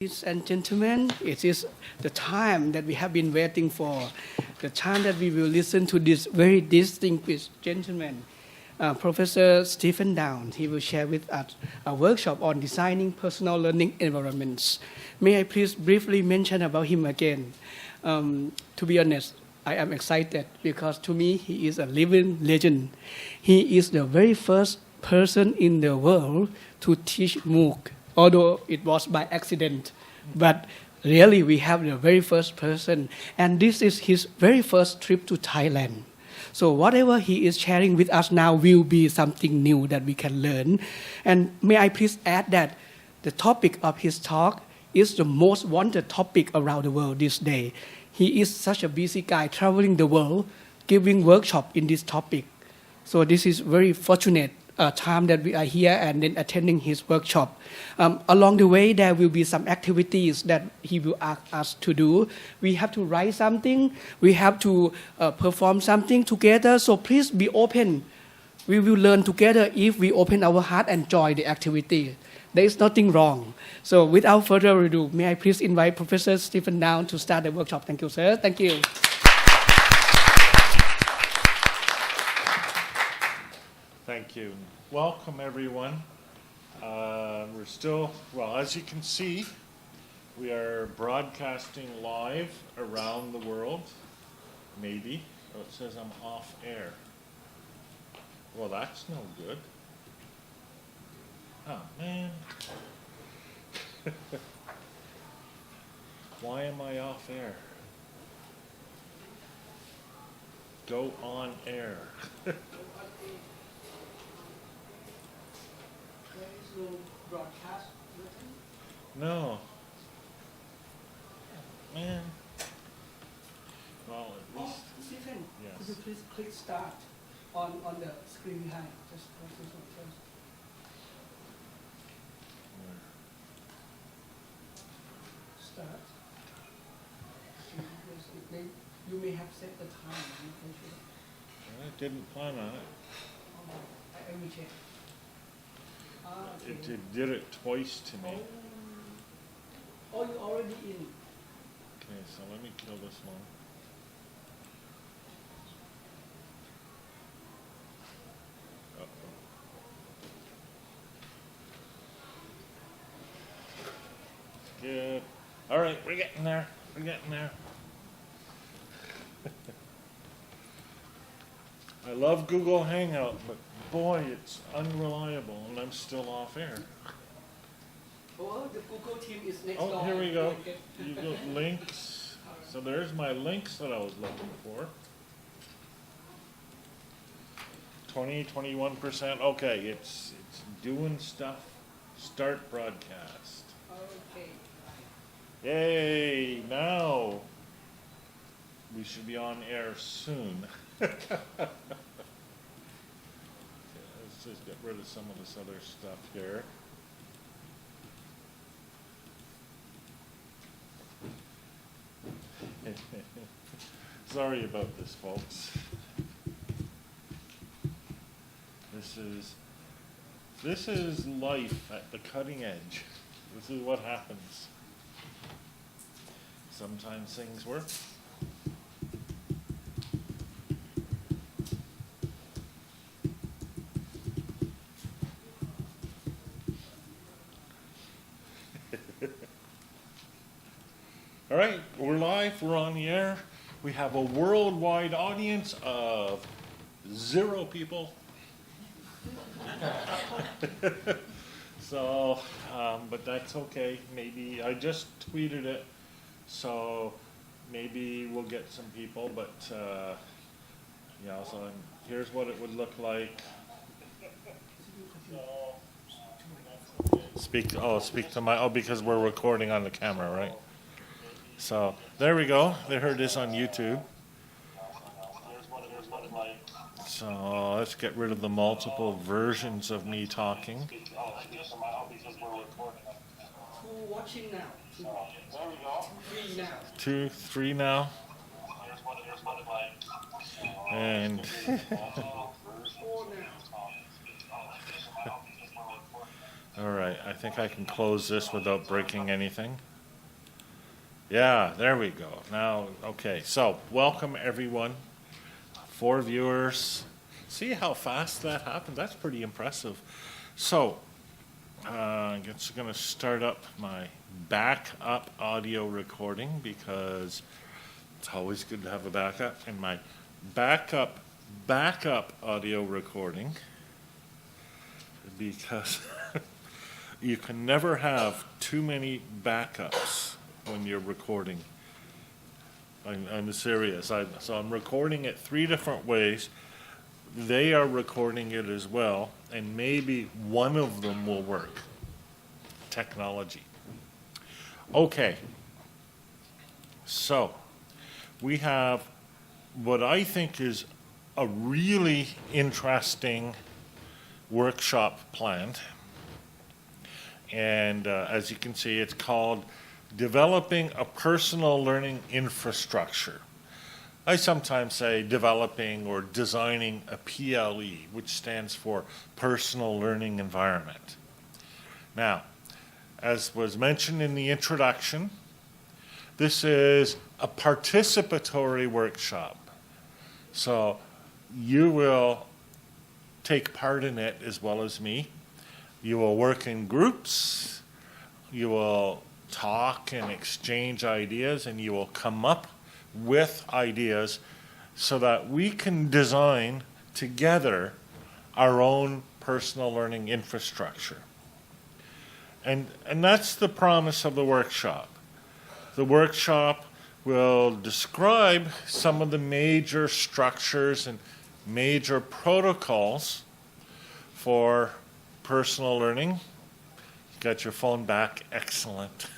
Ladies and gentlemen, it is the time that we have been waiting for, the time that we will listen to this very distinguished gentleman, Professor Stephen Downes. He will share with us a workshop on designing personal learning environments. May I please briefly mention about him again? To be honest, I am excited because to me, he is a living legend. He is the very first person in the world to teach MOOC, although it was by accident. But really, we have the very first person, and this is his very first trip to Thailand. So whatever he is sharing with us now will be something new that we can learn. And may I please add that the topic of his talk is the most wanted topic around the world this day. He is such a busy guy traveling the world, giving workshop in this topic. So this is very fortunate time that we are here and then attending his workshop. Along the way, there will be some activities that he will ask us to do. We have to write something. We have to perform something together. So please be open. We will learn together if we open our heart and join the activity. There is nothing wrong. So without further ado, may I please invite Professor Stephen Downes to start the workshop. Thank you, sir. Thank you. Thank you. Welcome, everyone. We're still, well, as you can see, we are broadcasting live around the world. Maybe. Oh, it says I'm off air. Well, that's no good. Oh, man. Why am I off air? Go on air. Broadcast No. Man. Well, at least. Stephen, Yes. could you please click start on the screen behind? Just press this one first. Start. Yes, you may have set the time. I didn't plan on it. I will check. Okay. It did it twice to me. Oh, you already in. Okay, so let me kill this one. Uh-oh. Good. All right, we're getting there. We're getting there. I love Google Hangout, but boy, it's unreliable, and I'm still off air. Oh, the Google team is next Oh, door. here we go. You go links. So there's my links that I was looking for. 21%. Okay, it's doing stuff. Start broadcast. Okay. Yay! Now we should be on air soon. Okay, let's just get rid of some of this other stuff here. Sorry about this, folks. This is life at the cutting edge. This is what happens. Sometimes things work. All right, we're live, we're on the air. We have a worldwide audience of 0 people. So, but that's okay. Maybe I just tweeted it, so maybe we'll get some people, but yeah, so here's what it would look like. Speak to my, because we're recording on the camera, right? So there we go. They heard this on YouTube. So let's get rid of the multiple versions of me talking. Who watching now? There we go. 3 now. 2, 3 now. And 4 now. all right, I think I can close this without breaking anything. Yeah, there we go. Now, okay, so welcome everyone. 4 viewers. See how fast that happened? That's pretty impressive. So, I'm just going to start up my backup audio recording because it's always good to have a backup. And my backup audio recording, because you can never have too many backups when you're recording. I'm serious. So I'm recording it 3 different ways. They are recording it as well, and maybe one of them will work. Technology. Okay. So we have what I think is a really interesting workshop planned. And as you can see, it's called Developing a Personal Learning Infrastructure. I sometimes say developing or designing a PLE, which stands for Personal Learning Environment. Now, as was mentioned in the introduction, this is a participatory workshop. So you will take part in it as well as me. You will work in groups. You will talk and exchange ideas, and you will come up with ideas so that we can design together our own personal learning infrastructure. And that's the promise of the workshop. The workshop will describe some of the major structures and major protocols for personal learning. You got your phone back, excellent.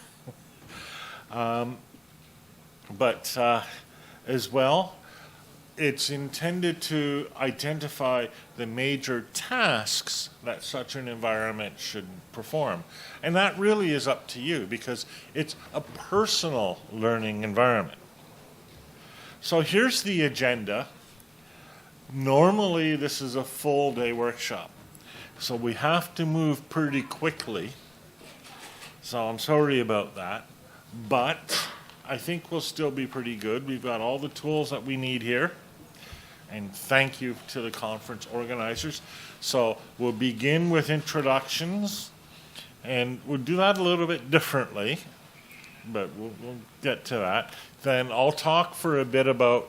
But as well, it's intended to identify the major tasks that such an environment should perform. And that really is up to you because it's a personal learning environment. So here's the agenda. Normally, this is a full day workshop. So we have to move pretty quickly. So I'm sorry about that. But I think we'll still be pretty good. We've got all the tools that we need here. And thank you to the conference organizers. So we'll begin with introductions. And we'll do that a little bit differently. But we'll get to that. Then I'll talk for a bit about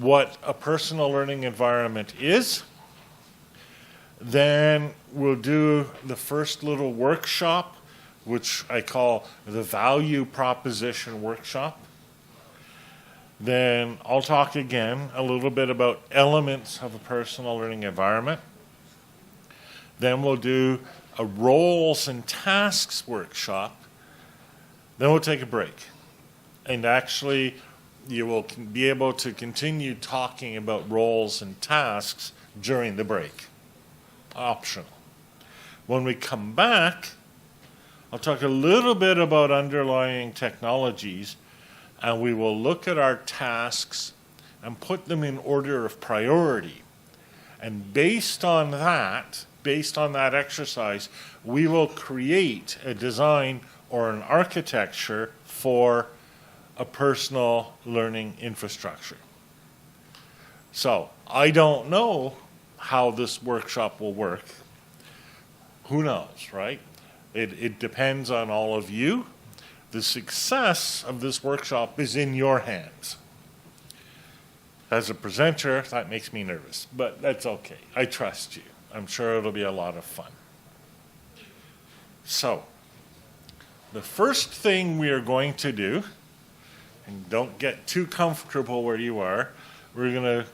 what a personal learning environment is. Then we'll do the first little workshop, which I call the value proposition workshop. Then I'll talk again a little bit about elements of a personal learning environment. Then we'll do a roles and tasks workshop. Then we'll take a break. And actually, you will be able to continue talking about roles and tasks during the break. Optional. When we come back, I'll talk a little bit about underlying technologies, and we will look at our tasks and put them in order of priority. And based on that exercise, we will create a design or an architecture for a personal learning infrastructure. So I don't know how this workshop will work. Who knows, right? It depends on all of you. The success of this workshop is in your hands. As a presenter, that makes me nervous, but that's okay. I trust you. I'm sure it'll be a lot of fun. So, the first thing we are going to do, and don't get too comfortable where you are, we're going to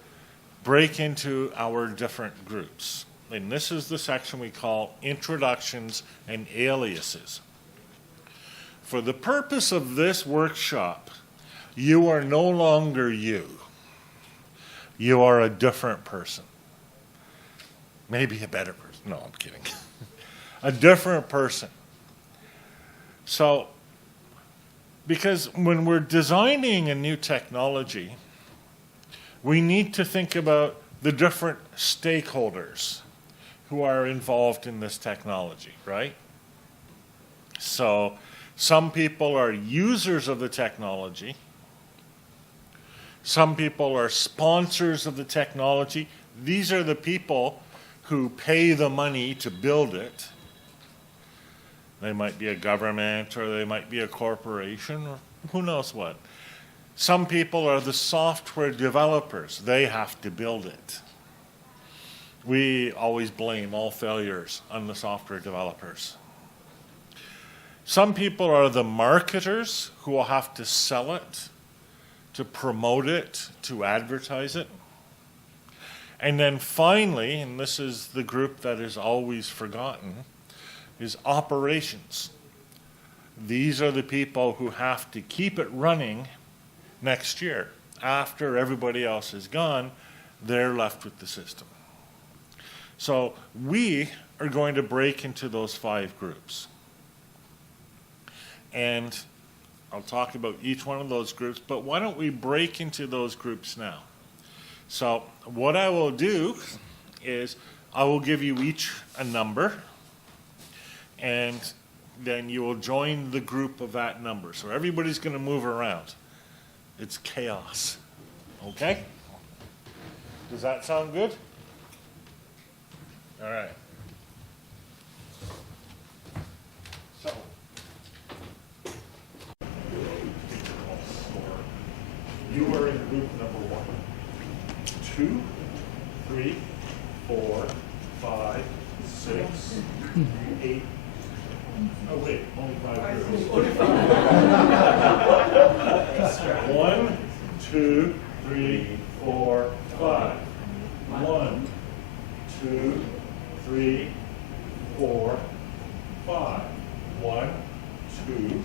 break into our different groups. And this is the section we call Introductions and Aliases. For the purpose of this workshop, you are no longer you. You are a different person. Maybe a better person. No, I'm kidding. A different person. So, because when we're designing a new technology, we need to think about the different stakeholders who are involved in this technology, right? So Some people are users of the technology. Some people are sponsors of the technology. These are the people who pay the money to build it. They might be a government, or they might be a corporation, or who knows what. Some people are the software developers. They have to build it. We always blame all failures on the software developers. Some people are the marketers who will have to sell it, to promote it, to advertise it. And then finally, and this is the group that is always forgotten, is operations. These are the people who have to keep it running next year. After everybody else is gone, they're left with the system. So we are going to break into those 5 groups. And I'll talk about each one of those groups, but why don't we break into those groups now? So what I will do is I will give you each a number, and then you will join the group of that number. So everybody's going to move around. It's chaos. Okay? Does that sound good? All right. So, you are in group number 1. 2, 3, 4, 5, 6, 8. Oh wait, only 5 groups. 1, 2, 3, 4, 5. 1, 2, 3, 4, 5. 1, 2,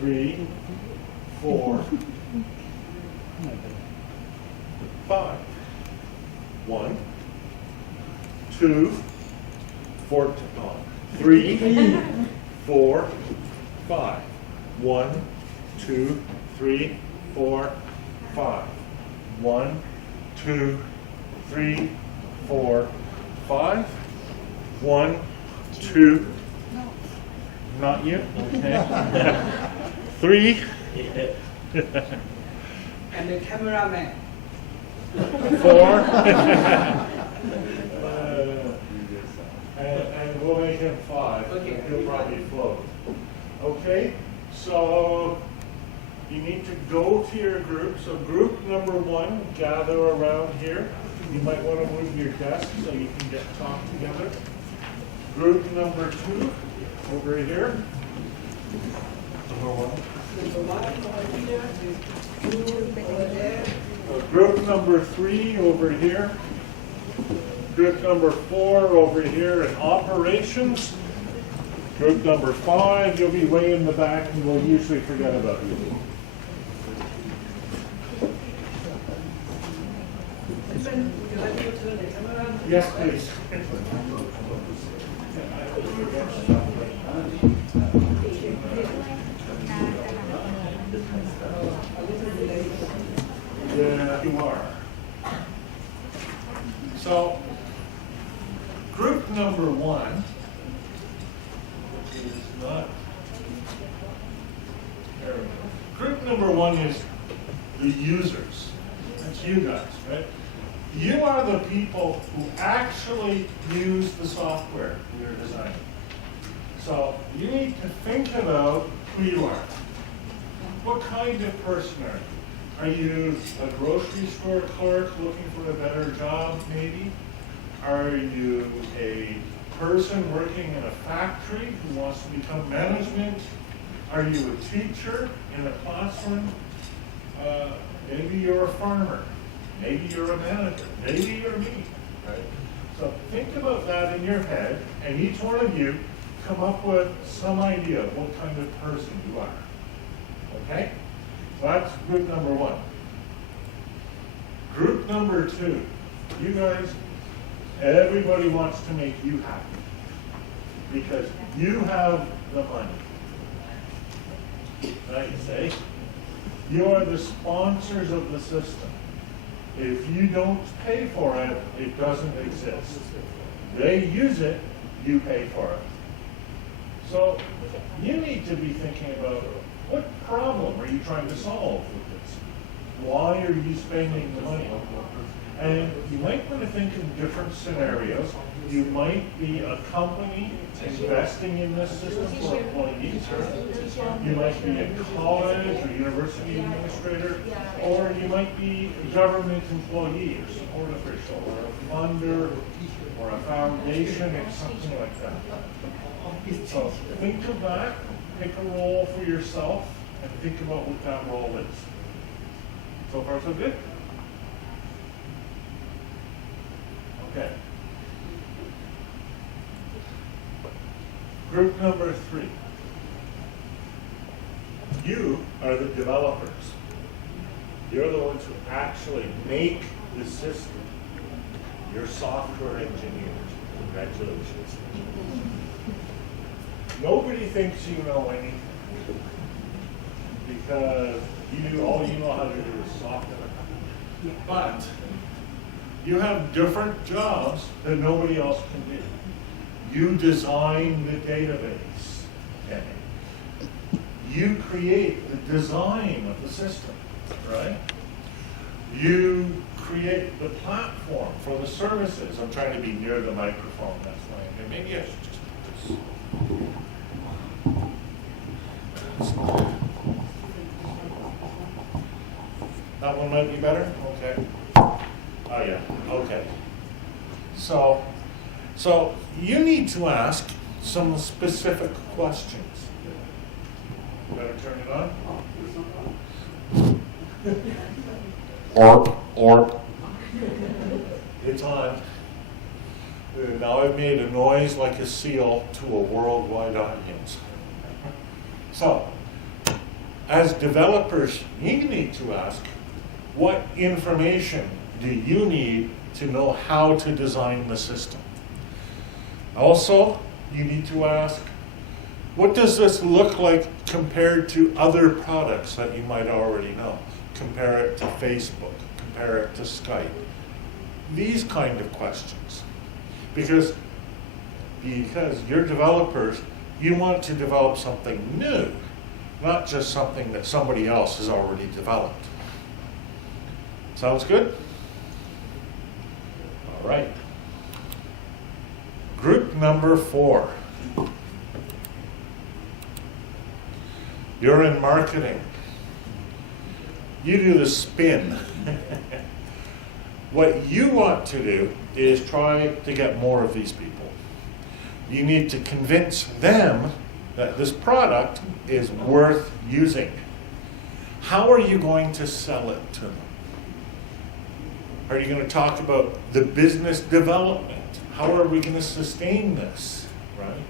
3, 4, 5. 1, 2, 4, 3, 4, 5. 1, 2, 3, 4, 5. 1, 2, 3, 4, 5. 1, 2. Not you? Okay. 3. And the cameraman. 4. And we'll make him 5. Okay. He'll probably float. Okay? So you need to go to your group. So group number 1, gather around here. You might want to move your desk so you can talk together. Group number 2, over here. Number 1. Group number 3 over here. Group number 4 over here in operations. Group number 5, you'll be way in the back and we'll usually forget about you. Yes, please. Yeah, you are. So, group number 1 is not. There we go. Group number 1 is the users. That's you guys, right? You are the people who actually use the software you're designing. So you need to think about who you are. What kind of person are you? Are you a grocery store clerk looking for a better job, maybe? Are you a person working in a factory who wants to become management? Are you a teacher in a classroom? Maybe you're a farmer. Maybe you're a manager. Maybe you're me, right? So think about that in your head, and each one of you come up with some idea of what kind of person you are. Okay? So that's group number 1. Group number 2. You guys, everybody wants to make you happy because you have the money. Right, you say? You are the sponsors of the system. If you don't pay for it, it doesn't exist. They use it, you pay for it. So you need to be thinking about what problem are you trying to solve with this? Why are you spending the money? And you might want to think in different scenarios. You might be a company investing in this system for employees. You might be a college or university administrator, or you might be a government employee or support official or a funder or a foundation or something like that. So think of that, pick a role for yourself, and think about what that role is. So far, so good? Okay. Group number 3. You are the developers. You're the ones who actually make the system. You're software engineers. Congratulations. Nobody thinks you know anything because all you know how to do is software. But you have different jobs that nobody else can do. You design the database. Okay. You create the design of the system, right? You create the platform for the services. I'm trying to be near the microphone, that's why. And maybe I should just put this. That one might be better? Okay. Oh yeah, okay. So you need to ask some specific questions. Better turn it on. Orp. It's on. Now I've made a noise like a seal to a worldwide audience. So, as developers, you need to ask, what information do you need to know how to design the system? Also, you need to ask, what does this look like compared to other products that you might already know? Compare it to Facebook, compare it to Skype. These kind of questions. Because you're developers, you want to develop something new, not just something that somebody else has already developed. Sounds good? All right. Group number 4. You're in marketing. You do the spin. What you want to do is try to get more of these people. You need to convince them that this product is worth using. How are you going to sell it to them? Are you going to talk about the business development? How are we going to sustain this, right?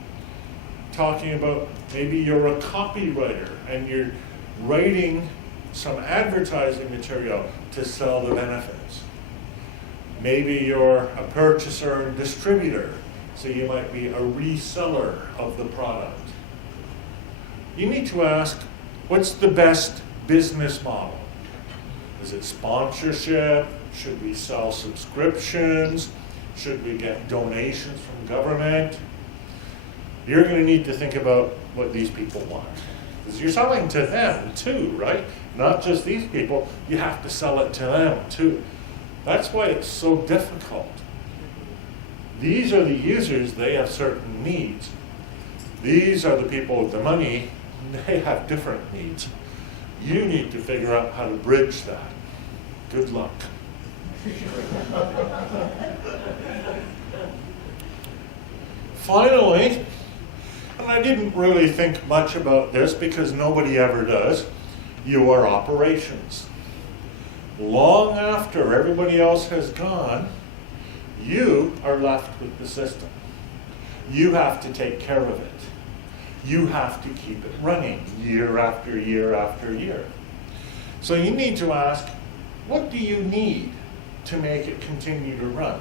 Talking about maybe you're a copywriter and you're writing some advertising material to sell the benefits. Maybe you're a purchaser and distributor, so you might be a reseller of the product. You need to ask, what's the best business model? Is it sponsorship? Should we sell subscriptions? Should we get donations from government? You're going to need to think about what these people want. Because you're selling to them too, right? Not just these people, you have to sell it to them too. That's why it's so difficult. These are the users, they have certain needs. These are the people with the money, they have different needs. You need to figure out how to bridge that. Good luck. Finally, and I didn't really think much about this because nobody ever does, your operations. Long after everybody else has gone, you are left with the system. You have to take care of it. You have to keep it running year after year after year. So you need to ask, what do you need to make it continue to run?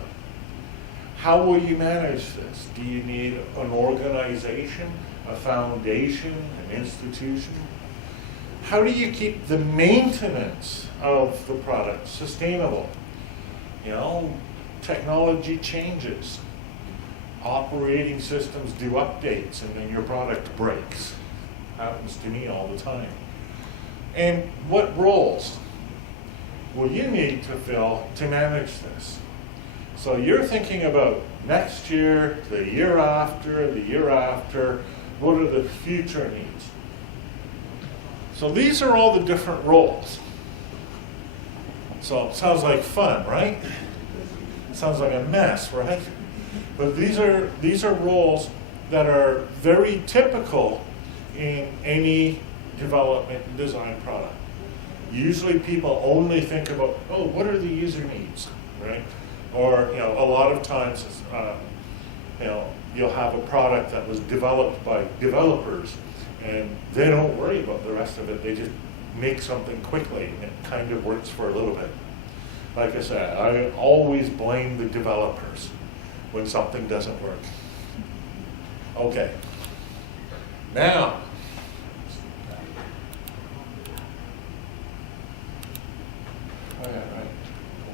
How will you manage this? Do you need an organization, a foundation, an institution? How do you keep the maintenance of the product sustainable? You know, technology changes. operating systems do updates and then your product breaks. Happens to me all the time. And what roles will you need to fill to manage this? So you're thinking about next year, the year after, what are the future needs? So these are all the different roles. So it sounds like fun, right? It sounds like a mess, right? But these are roles that are very typical in any development and design product. Usually people only think about, oh, what are the user needs, right? Or, a lot of times, you'll have a product that was developed by developers and they don't worry about the rest of it. They just make something quickly and it kind of works for a little bit. Like I said, I always blame the developers when something doesn't work. Okay. Now,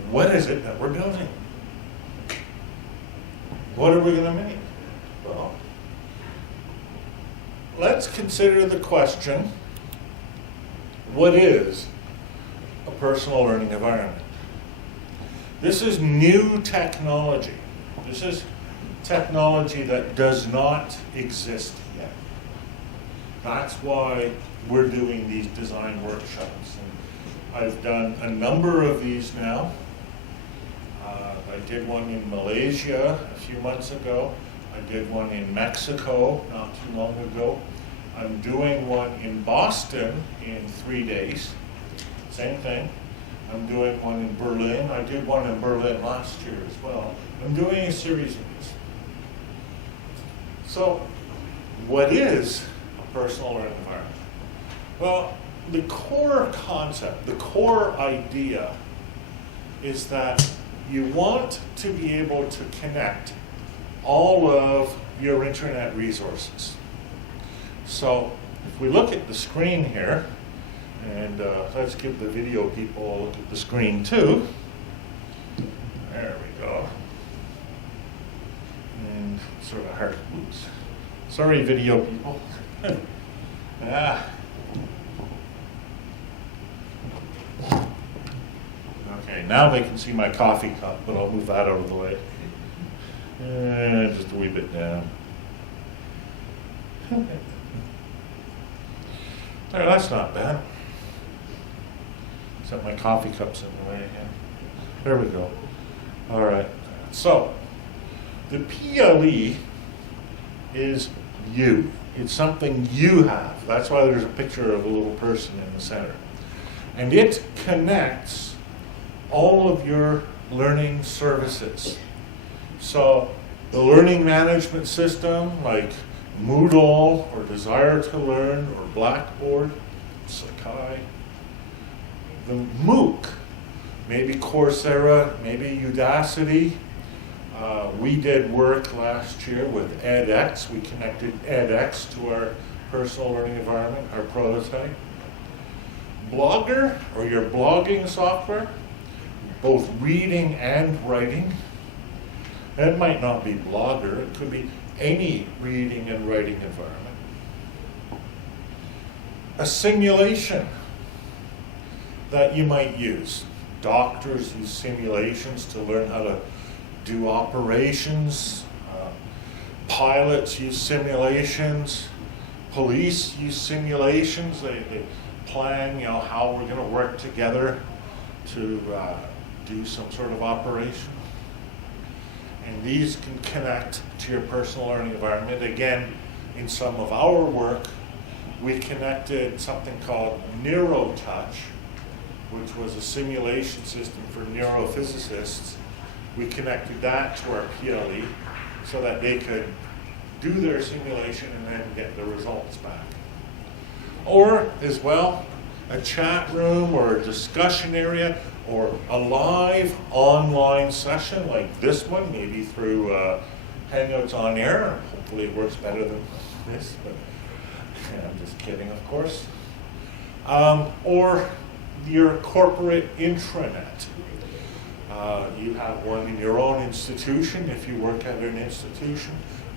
what is it that we're building? What are we going to make? Well, let's consider the question, what is a personal learning environment? This is new technology. This is technology that does not exist yet. That's why we're doing these design workshops. And I've done a number of these now. I did one in Malaysia a few months ago. I did one in Mexico not too long ago. I'm doing one in Boston in 3 days. Same thing. I'm doing one in Berlin. I did one in Berlin last year as well. I'm doing a series of these. So, what is a personal learning environment? Well, the core concept, the core idea is that you want to be able to connect all of your internet resources. So if we look at the screen here, and let's give the video people a look at the screen too. There we go. And sort of hard. Oops. Sorry, video people. Okay, now they can see my coffee cup, but I'll move that out of the way. Just a wee bit down. There, that's not bad. Except my coffee cup's in the way again. There we go. All right. So, the PLE is you. It's something you have. That's why there's a picture of a little person in the center. And it connects all of your learning services. So the learning management system like Moodle or Desire to Learn or Blackboard, Sakai, the MOOC, maybe Coursera, maybe Udacity. We did work last year with edX. We connected edX to our personal learning environment, our prototype. Blogger, or your blogging software, both reading and writing. It might not be Blogger, it could be any reading and writing environment. A simulation that you might use. Doctors use simulations to learn how to do operations. Pilots use simulations. Police use simulations. They plan, how we're going to work together to do some sort of operation. And these can connect to your personal learning environment. Again, in some of our work, we connected something called NeuroTouch, which was a simulation system for neurophysicists. We connected that to our PLE so that they could do their simulation and then get the results back. Or, as well, a chat room or a discussion area or a live online session like this one, maybe through Hangouts on Air. Hopefully it works better than this, but I'm just kidding, of course. Or your corporate intranet. You have one in your own institution if you work at an institution.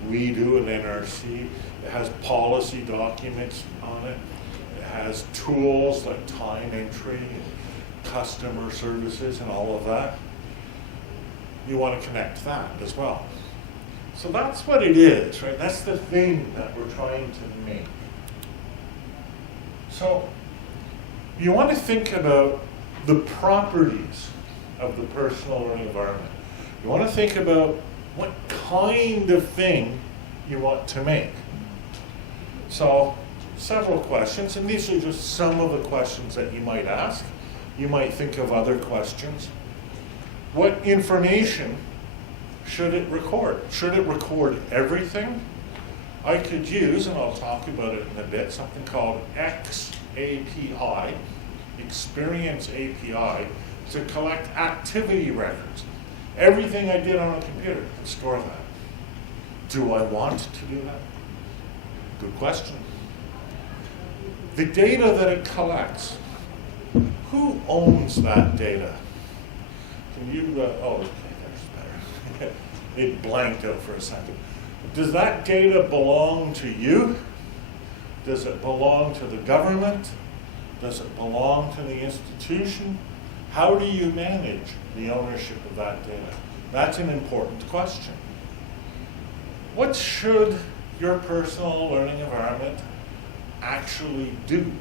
We do an NRC. It has policy documents on it. It has tools like time entry and customer services and all of that. You want to connect that as well. So that's what it is, right? That's the thing that we're trying to make. So you want to think about the properties of the personal learning environment. You want to think about what kind of thing you want to make. So several questions, and these are just some of the questions that you might ask. You might think of other questions. What information should it record? Should it record everything? I could use, and I'll talk about it in a bit, something called XAPI, Experience API, to collect activity records. Everything I did on a computer, store that. Do I want to do that? Good question. The data that it collects, who owns that data? Can you, oh, okay, there's better. It blanked out for a second. Does that data belong to you? Does it belong to the government? Does it belong to the institution? How do you manage the ownership of that data? That's an important question. What should your personal learning environment actually do?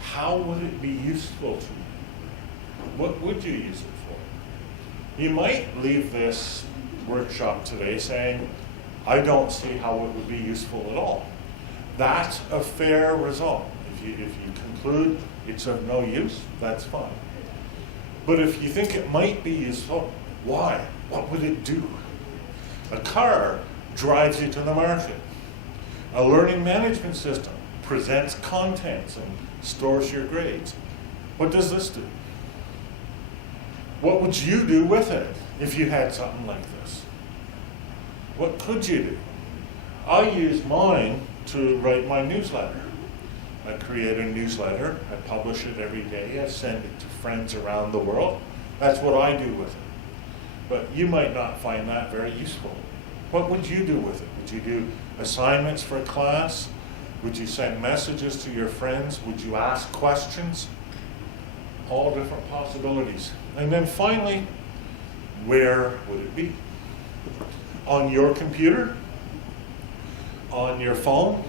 How would it be useful to you? What would you use it for? You might leave this workshop today saying, I don't see how it would be useful at all. That's a fair result. If you conclude it's of no use, that's fine. But if you think it might be useful, why? What would it do? A car drives you to the market. A learning management system presents contents and stores your grades. What does this do? What would you do with it if you had something like this? What could you do? I use mine to write my newsletter. I create a newsletter, I publish it every day, I send it to friends around the world. That's what I do with it. But you might not find that very useful. What would you do with it? Would you do assignments for class? Would you send messages to your friends? Would you ask questions? All different possibilities. And then finally, where would it be? On your computer? On your phone?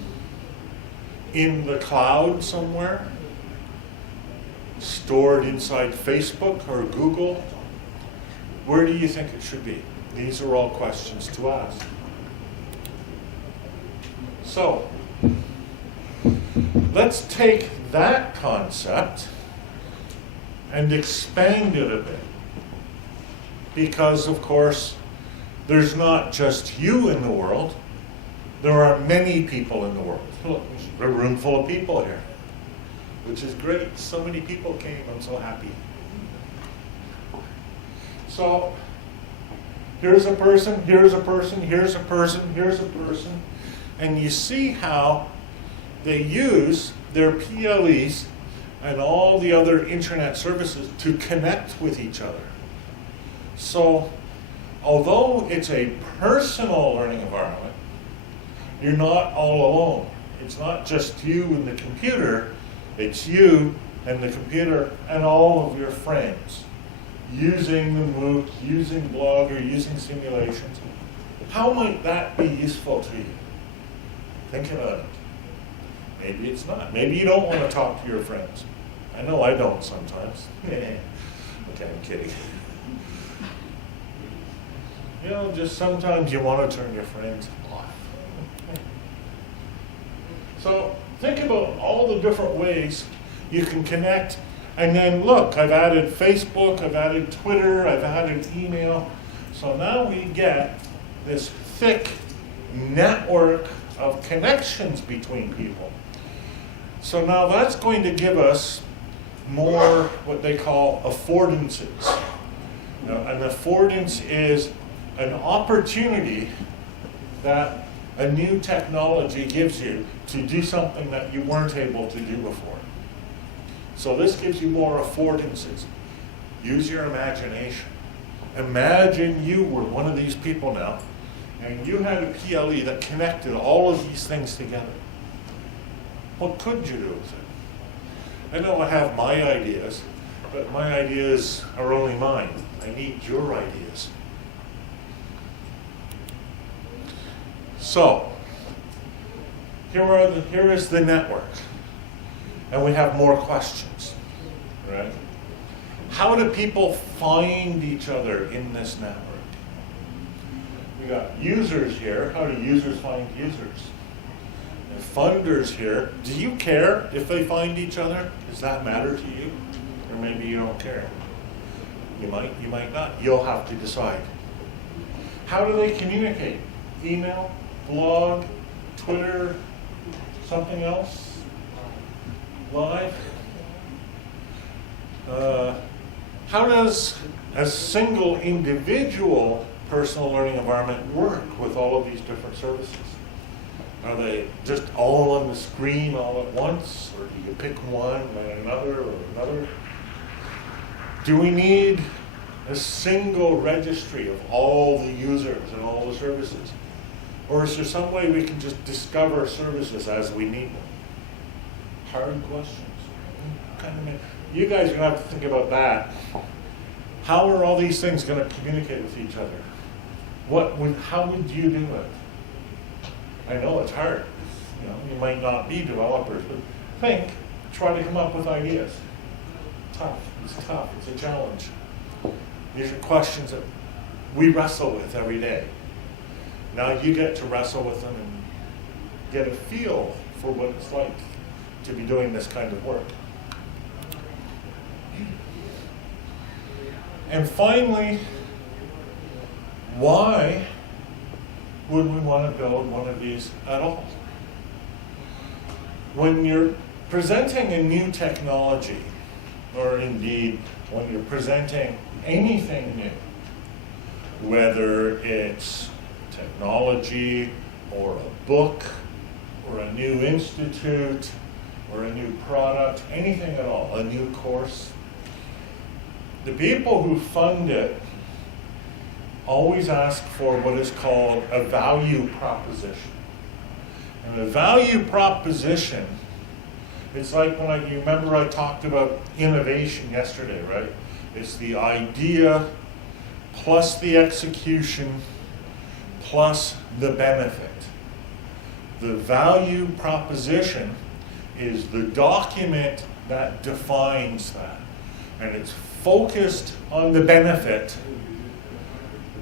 In the cloud somewhere? Stored inside Facebook or Google? Where do you think it should be? These are all questions to ask. So, let's take that concept and expand it a bit. Because, of course, there's not just you in the world. There are many people in the world. Look, there's a room full of people here, which is great. So many people came. I'm so happy. So, here's a person, here's a person, here's a person, here's a person. And you see how they use their PLEs and all the other internet services to connect with each other. So, although it's a personal learning environment, you're not all alone. It's not just you and the computer, it's you and the computer and all of your friends using the MOOC, using Blogger, using simulations. How might that be useful to you? Think about it. Maybe it's not. Maybe you don't want to talk to your friends. I know I don't sometimes. Okay, I'm kidding. You know, just sometimes you want to turn your friends off. So think about all the different ways you can connect. And then look, I've added Facebook, I've added Twitter, I've added email. So now we get this thick network of connections between people. So now that's going to give us more what they call affordances. Now, an affordance is an opportunity that a new technology gives you to do something that you weren't able to do before. So this gives you more affordances. Use your imagination. Imagine you were one of these people now, and you had a PLE that connected all of these things together. What could you do with it? I know I have my ideas, but my ideas are only mine. I need your ideas. So, here is the network. And we have more questions, right? How do people find each other in this network? We got users here. How do users find users? And funders here. Do you care if they find each other? Does that matter to you? Or maybe you don't care. You might not. You'll have to decide. How do they communicate? Email, blog, Twitter, something else? Live? How does a single individual personal learning environment work with all of these different services? Are they just all on the screen all at once, or do you pick one and another or another? Do we need a single registry of all the users and all the services? Or is there some way we can just discover services as we need them? Hard questions. You guys are going to have to think about that. How are all these things going to communicate with each other? How would you do it? I know it's hard. You might not be developers, but try to come up with ideas. Tough. It's tough. It's a challenge. These are questions that we wrestle with every day. Now you get to wrestle with them and get a feel for what it's like to be doing this kind of work. And finally, why would we want to build one of these at all? When you're presenting a new technology, or indeed when you're presenting anything new, whether it's technology or a book or a new institute or a new product, anything at all, a new course, the people who fund it always ask for what is called a value proposition. And the value proposition, it's like you remember I talked about innovation yesterday, right? It's the idea plus the execution plus the benefit. The value proposition is the document that defines that. And it's focused on the benefit,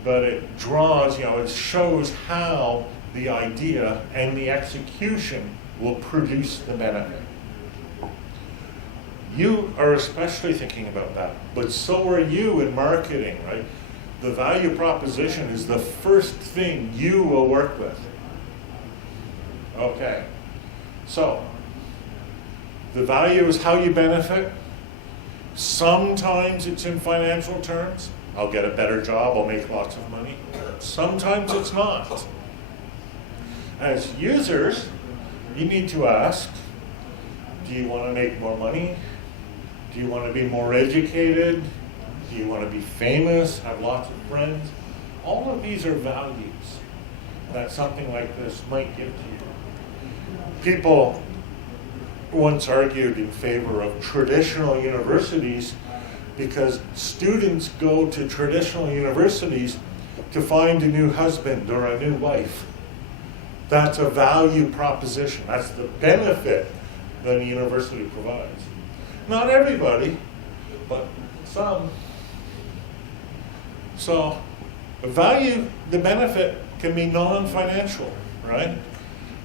but it draws, it shows how the idea and the execution will produce the benefit. You are especially thinking about that, but so are you in marketing, right? The value proposition is the first thing you will work with. Okay, so the value is how you benefit. Sometimes it's in financial terms. I'll get a better job, I'll make lots of money. Sometimes it's not. As users, you need to ask, do you want to make more money? Do you want to be more educated? Do you want to be famous, have lots of friends? All of these are values that something like this might give to you. People once argued in favor of traditional universities because students go to traditional universities to find a new husband or a new wife. That's a value proposition. That's the benefit that a university provides. Not everybody, but some. So, value, the benefit can be non-financial, right?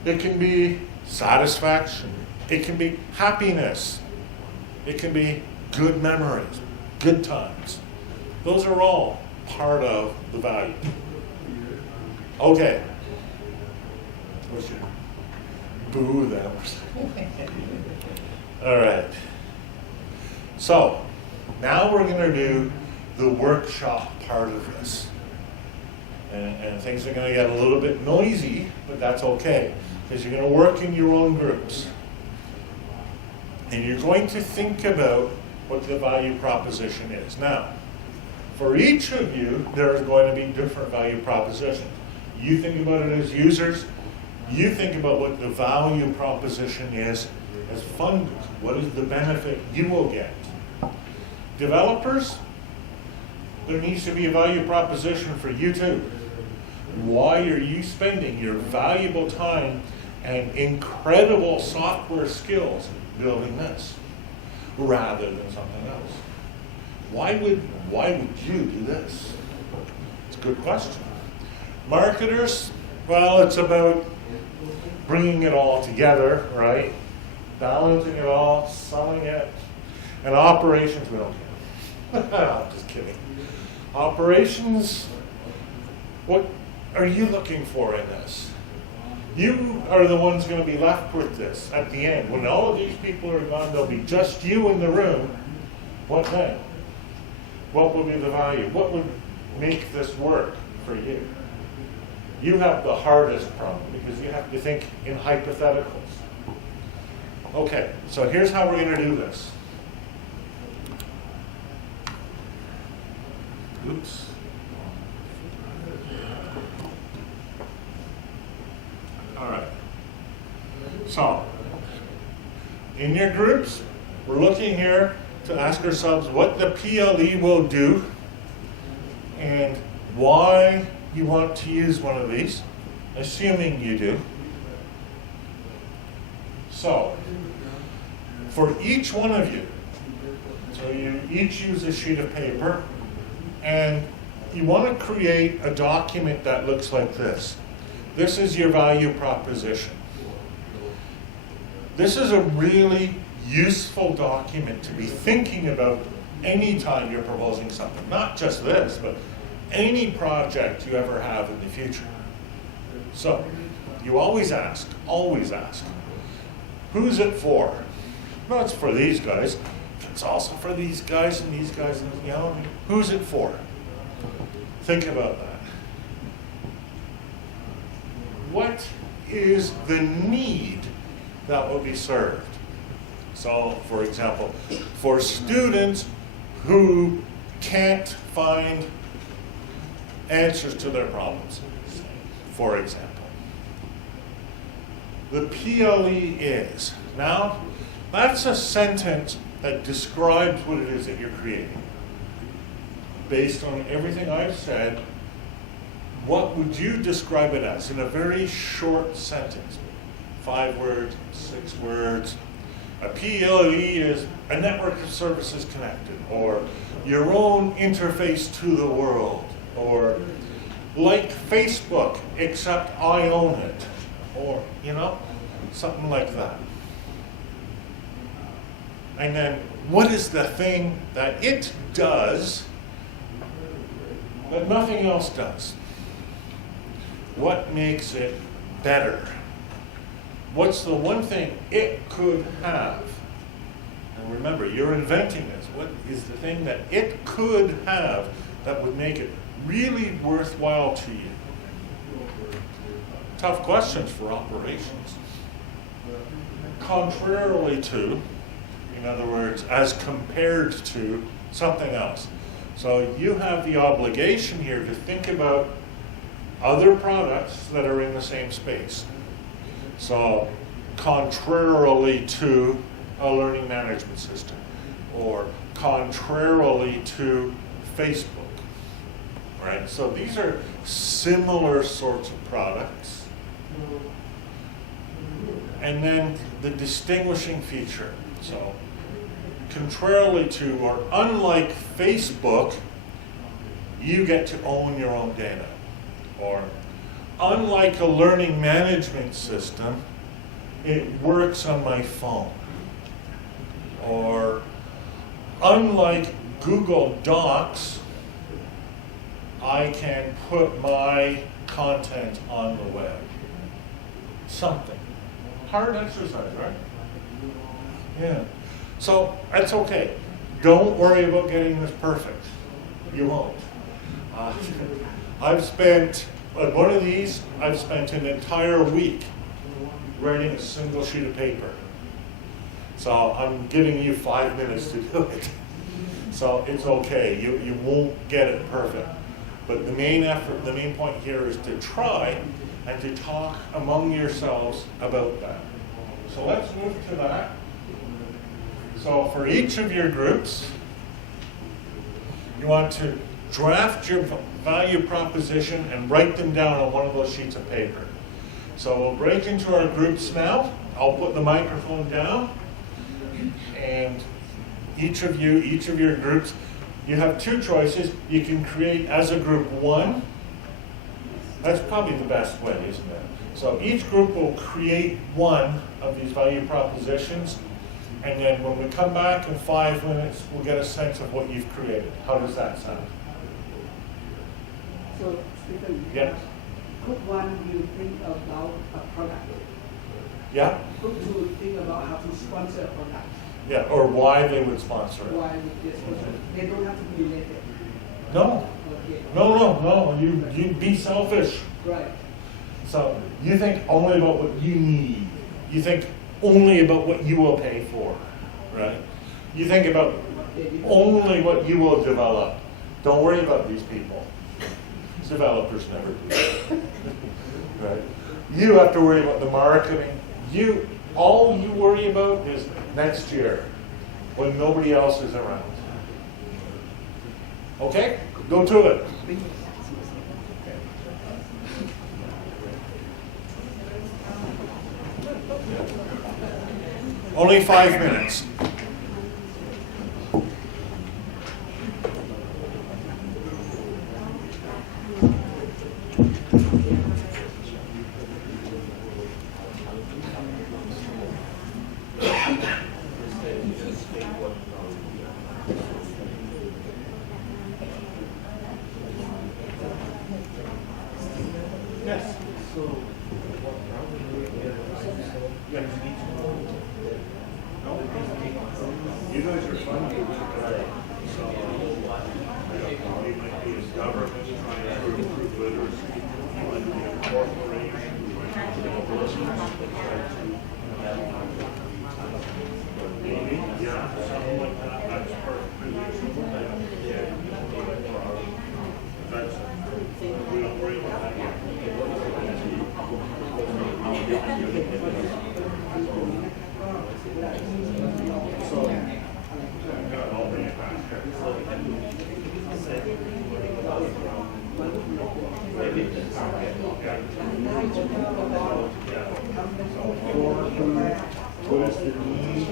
It can be satisfaction. It can be happiness. It can be good memories, good times. Those are all part of the value. Okay. We should boo them. All right. So, now we're going to do the workshop part of this. And things are going to get a little bit noisy, but that's okay, because you're going to work in your own groups. And you're going to think about what the value proposition is. Now, for each of you, there are going to be different value propositions. You think about it as users. You think about what the value proposition is as funders. What is the benefit you will get? Developers, there needs to be a value proposition for you too. Why are you spending your valuable time and incredible software skills building this rather than something else? Why would you do this? It's a good question. Marketers, well, it's about bringing it all together, right? Balancing it all, selling it. And operations, we don't care. I'm just kidding. Operations, what are you looking for in this? You are the ones going to be left with this at the end. When all of these people are gone, there'll be just you in the room. What then? What will be the value? What would make this work for you? You have the hardest problem because you have to think in hypotheticals. Okay, so here's how we're going to do this. Oops. All right. So, in your groups, we're looking here to ask ourselves what the PLE will do and why you want to use one of these, assuming you do. So, for each one of you, so you each use a sheet of paper, and you want to create a document that looks like this. This is your value proposition. This is a really useful document to be thinking about anytime you're proposing something. Not just this, but any project you ever have in the future. So, you always ask, who's it for? Well, it's for these guys. It's also for these guys and these guys, and you know, who's it for? Think about that. What is the need that will be served? So, for example, for students who can't find answers to their problems, for example. The PLE is. Now, that's a sentence that describes what it is that you're creating. Based on everything I've said, what would you describe it as in a very short sentence? 5 words, 6 words. A PLE is a network of services connected, or your own interface to the world, or like Facebook, except I own it, or, you know, something like that. And then, what is the thing that it does that nothing else does? What makes it better? What's the one thing it could have? And remember, you're inventing this. What is the thing that it could have that would make it really worthwhile to you? Tough questions for operations. Contrarily to, in other words, as compared to something else. So you have the obligation here to think about other products that are in the same space. So contrarily to a learning management system, or contrarily to Facebook, right? So these are similar sorts of products. And then the distinguishing feature. So contrarily to, or unlike Facebook, you get to own your own data. Or unlike a learning management system, it works on my phone. Or unlike Google Docs, I can put my content on the web. Something. Hard exercise, right? Yeah. So that's okay. Don't worry about getting this perfect. You won't. I've spent, like one of these, I've spent an entire week writing a single sheet of paper. So I'm giving you 5 minutes to do it. So it's okay. You won't get it perfect. But the main effort, the main point here is to try and to talk among yourselves about that. So let's move to that. So for each of your groups, you want to draft your value proposition and write them down on one of those sheets of paper. So we'll break into our groups now. I'll put the microphone down. And each of your groups, you have two choices. You can create as a group one. That's probably the best way, isn't it? So each group will create one of these value propositions. And then when we come back in 5 minutes, we'll get a sense of what you've created. How does that sound? So, Stephen, Yes. group one, you think about a product. Yeah? Group two, think about how to sponsor a product. Yeah, or why they would sponsor it. Why would they sponsor it? They don't have to be related. No. Okay. No. You be selfish. Right. So you think only about what you need. You think only about what you will pay for, right? You think about only what you will develop. Don't worry about these people. Developers never do. Right? You have to worry about the marketing. All you worry about is next year when nobody else is around. Okay? Go to it. Only 5 minutes. Yes. You guys are funny. So, you might be a government trying to improve literacy. You might be a corporation trying to help listeners. Maybe, yeah, something like that. That's perfectly reasonable. That's, we don't worry about that yet. So, I'll bring it back what is the need,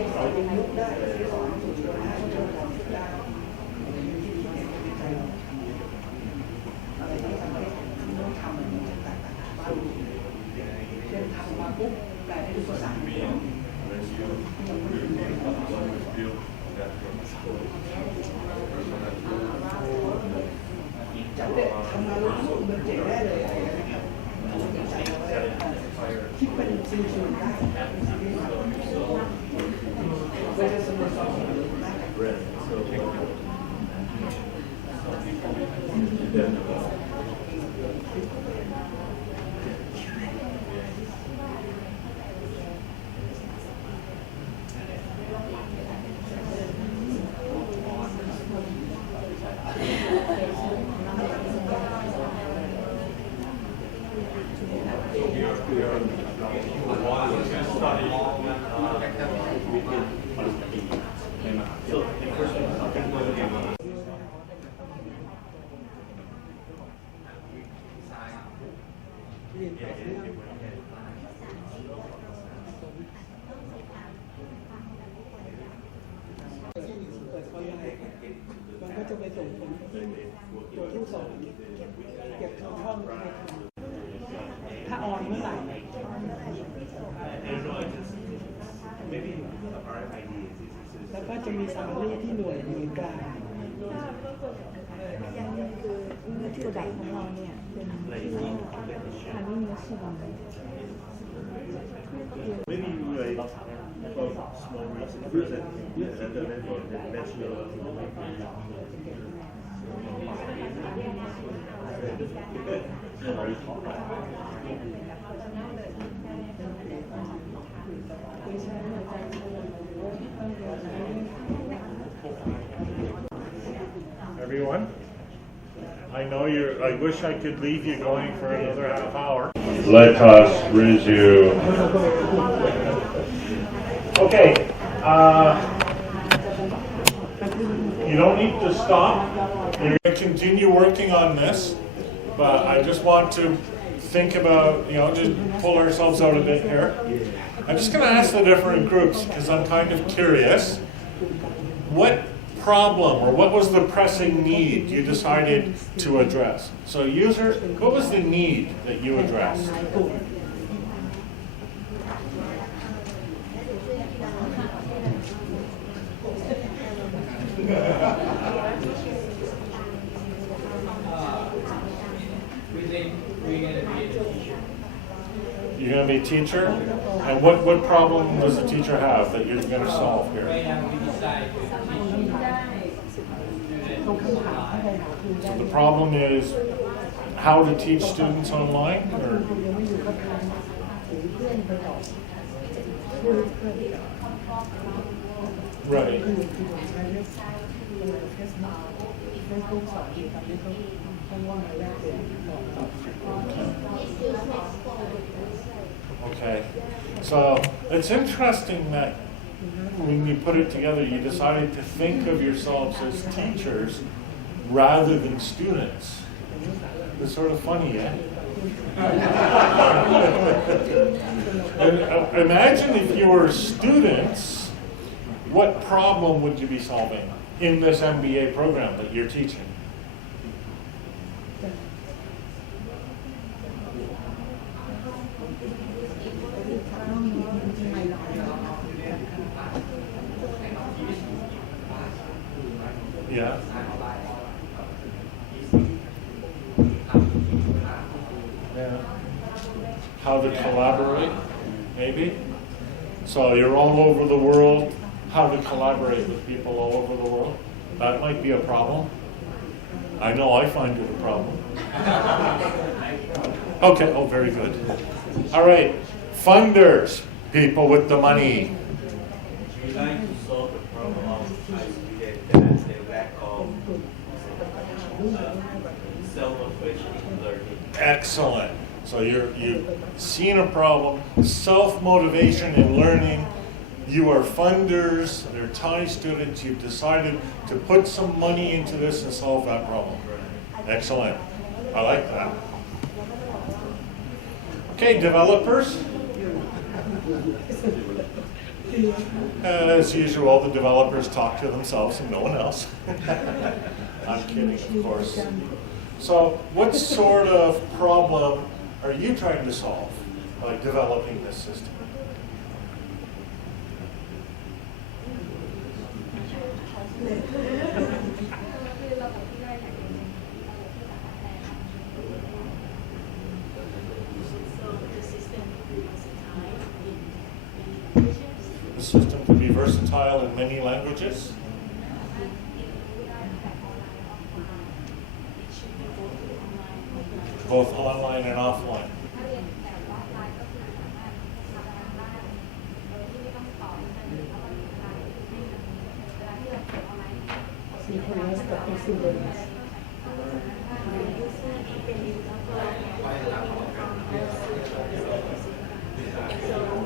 มันก็จะไปส่งผลที่ตัวผู้สอนเก็บท่องในถ้าออนเมื่อไหร่แล้วก็จะมีซัมมารีที่หน่วยหน่วยกลางอย่างนึงคือโปรดักต์ของเราเนี่ยเป็นที่ฮันนี่มิชชั่น Maybe like about small reason first and then the national everyone. I know I wish I could leave you going for another half hour. Let us resume. Okay. You don't need to stop. You're going to continue working on this, but I just want to think about, just pull ourselves out a bit here. I'm just going to ask the different groups because I'm kind of curious. What problem or what was the pressing need you decided to address? So user, what was the need that you addressed? You're going to be a teacher? And what problem does the teacher have that you're going to solve here? So the problem is how to teach students online? Or? Right. Okay. So it's interesting that when you put it together, you decided to think of yourselves as teachers rather than students. It's sort of funny, eh? And imagine if you were students, what problem would you be solving in this MBA program that you're teaching? Yeah. Yeah. How to collaborate, maybe? So you're all over the world. How to collaborate with people all over the world. That might be a problem. I know I find it a problem. Okay, oh, very good. All right, funders, people with the money. We like to solve the problem of the lack of self-motivation in learning. Excellent. So you've seen a problem, self-motivation in learning. You are funders, they're Thai students, you've decided to put some money into this and solve that problem. Excellent. I like that. Okay, developers. As usual, the developers talk to themselves and no one else. I'm kidding, of course. So what sort of problem are you trying to solve by developing this system? The system can be versatile in many languages. Both online and offline.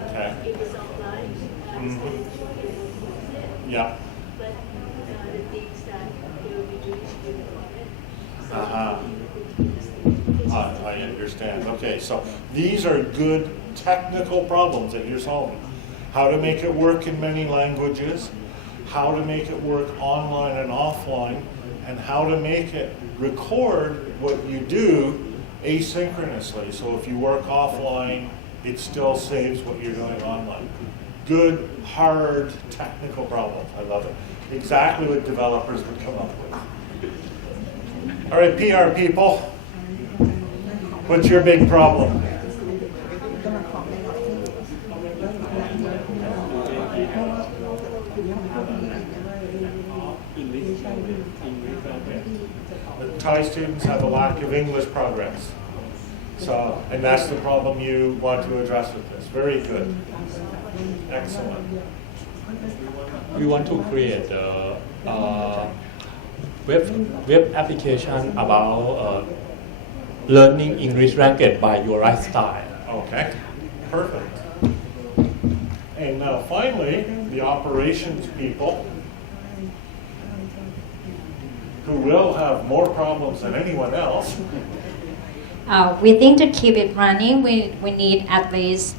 Okay. Mm-hmm. Yeah. Uh-huh. I understand. Okay, so these are good technical problems that you're solving. How to make it work in many languages, how to make it work online and offline, and how to make it record what you do asynchronously. So if you work offline, it still saves what you're doing online. Good, hard, technical problems. I love it. Exactly what developers would come up with. All right, PR people, what's your big problem? The Thai students have a lack of English progress. So, and that's the problem you want to address with this. Very good. Excellent. We want to create web application about learning English language by your lifestyle. Okay, perfect. And now finally, the operations people, who will have more problems than anyone else. We think to keep it running, we need at least